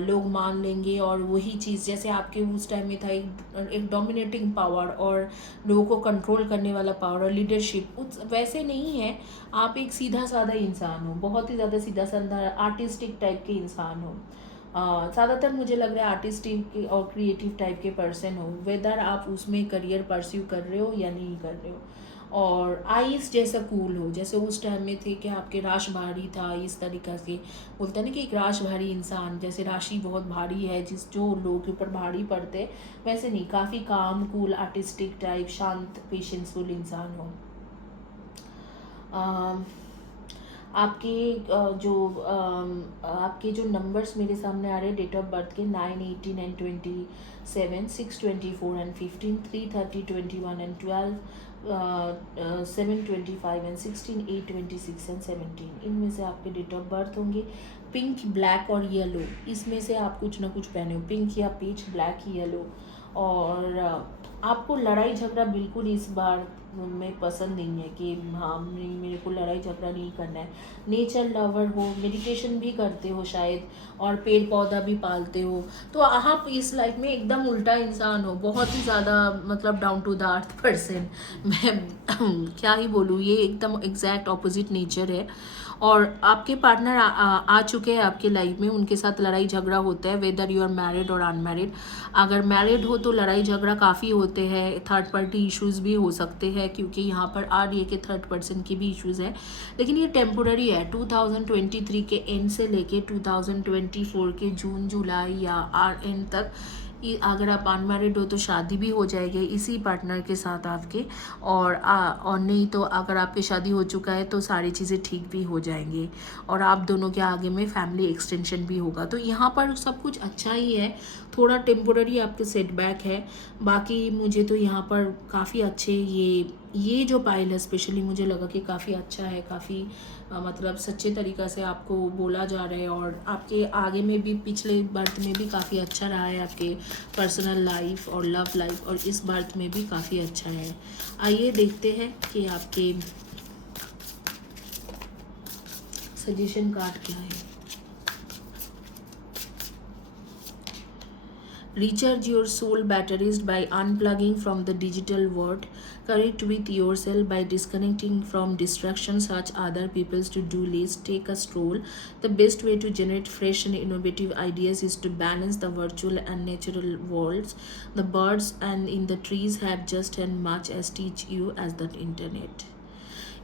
लोग मान लेंगे, और वही चीज़ जैसे आपके उस टाइम में था एक डोमिनेटिंग पावर और लोगों को कंट्रोल करने वाला पावर और लीडरशिप, वैसे नहीं है। आप एक सीधा साधा इंसान हो, बहुत ही ज़्यादा सीधा साधा आर्टिस्टिक टाइप के इंसान हो। ज़्यादातर मुझे लग रहा है आर्टिस्टिक और क्रिएटिव टाइप के पर्सन हो, वेदर आप उसमें करियर परस्यू कर रहे हो या नहीं कर रहे हो। और आइस जैसा कूल हो, जैसे उस टाइम में थे कि आपके राश भारी था, इस तरीक़ा से बोलते हैं ना कि एक राश भारी इंसान, जैसे राशि बहुत भारी है जो लोगों के ऊपर भारी पड़ते, वैसे नहीं, काफ़ी काम कूल आर्टिस्टिक टाइप, शांत पेशेंसफुल इंसान हो। आपके आपके जो नंबर्स मेरे सामने आ रहे हैं डेट ऑफ बर्थ के 9, 18 and 27, 6, 24 and 15, 3, 30, 21 and 12, 7, 25 and 16, 8, 26 and 17, इनमें से आपके डेट ऑफ बर्थ होंगे। पिंक, ब्लैक और येलो, इसमें से आप कुछ ना कुछ पहने हो, पिंक या पीच, ब्लैक, येलो। और आपको लड़ाई झगड़ा बिल्कुल इस बार में पसंद नहीं है कि हाँ नहीं, मेरे को लड़ाई झगड़ा नहीं करना है। नेचर लवर हो, मेडिटेशन भी करते हो शायद, और पेड़ पौधा भी पालते हो, तो आप इस लाइफ में एकदम उल्टा इंसान हो, बहुत ही ज़्यादा मतलब down to the earth person. मैं क्या ही बोलूँ, ये एकदम एग्जैक्ट ऑपोजिट नेचर है। और आपके पार्टनर आ चुके हैं आपके लाइफ में, उनके साथ लड़ाई झगड़ा होता है, वेदर यू आर मैरिड और अनमैरिड। अगर मैरिड हो तो लड़ाई झगड़ा काफ़ी होते हैं, थर्ड पार्टी इश्यूज़ भी हो सकते हैं, क्योंकि यहाँ पर आ रही है कि थर्ड पर्सन की भी इश्यूज़ है, लेकिन ये टेम्पोररी है। 2023 के एंड से लेके 2024 के जून जुलाई या एंड तक अगर आप अनमैरिड हो तो शादी भी हो जाएगी इसी पार्टनर के साथ आपके, और नहीं तो अगर आपकी शादी हो चुका है तो सारी चीज़ें ठीक भी हो जाएंगी, और आप दोनों के आगे में फैमिली एक्सटेंशन भी होगा। तो यहाँ पर सब कुछ अच्छा ही है, थोड़ा टेम्पोररी आपके सेटबैक है, बाकी मुझे तो यहाँ पर काफ़ी अच्छे ये जो पाइल है स्पेशली मुझे लगा कि काफ़ी अच्छा है, काफ़ी मतलब सच्चे तरीक़ा से आपको बोला जा रहा है, और आपके आगे में भी पिछले बर्थ में भी काफ़ी अच्छा रहा है आपके पर्सनल लाइफ और लव लाइफ, और इस बर्थ में भी काफ़ी अच्छा है। आइए देखते हैं कि आपके सजेशन कार्ड क्या है। Recharge your soul batteries by unplugging from the digital world. Connect with yourself by disconnecting from distractions such other people's to-do list. Take a stroll. The best way to generate fresh and innovative ideas is to balance the virtual and natural worlds. The birds and in the trees have just as much as teach you as the internet.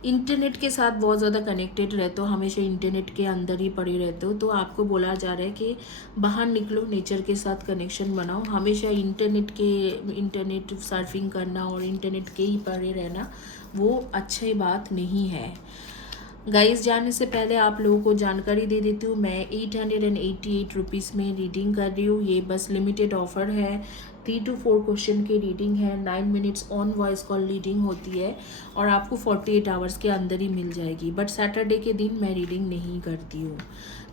Internet के साथ बहुत ज़्यादा connected रहते हो, हमेशा internet के अंदर ही पड़े रहते हो, तो आपको बोला जा रहा है कि बाहर निकलो, नेचर के साथ कनेक्शन बनाओ। हमेशा इंटरनेट सर्फिंग करना और इंटरनेट के ही पड़े रहना वो अच्छी बात नहीं है। गाइस, जाने से पहले आप लोगों को जानकारी दे देती हूँ, मैं 888 रुपीज़ में रीडिंग कर रही हूँ। ये बस लिमिटेड ऑफर है। 3 to 4 क्वेश्चन की रीडिंग है, 9 minutes on voice call reading होती है, और आपको 48 आवर्स के अंदर ही मिल जाएगी। बट सैटरडे के दिन मैं रीडिंग नहीं करती हूँ।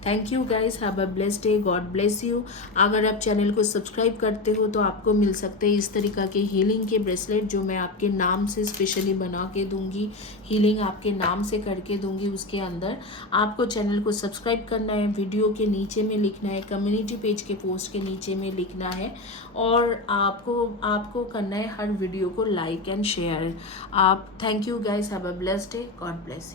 Thank you guys, have a blessed day, God bless you. अगर आप चैनल को सब्सक्राइब करते हो तो आपको मिल सकते हैं इस तरीक़ा के हीलिंग के ब्रेसलेट, जो मैं आपके नाम से स्पेशली बना के दूंगी, हीलिंग आपके नाम से करके दूंगी। उसके अंदर आपको चैनल को सब्सक्राइब करना है, वीडियो के नीचे में लिखना है, कम्युनिटी पेज के पोस्ट के नीचे में लिखना है, और आपको करना है हर वीडियो को लाइक एंड शेयर। आप thank you guys, have a blessed day, God bless you.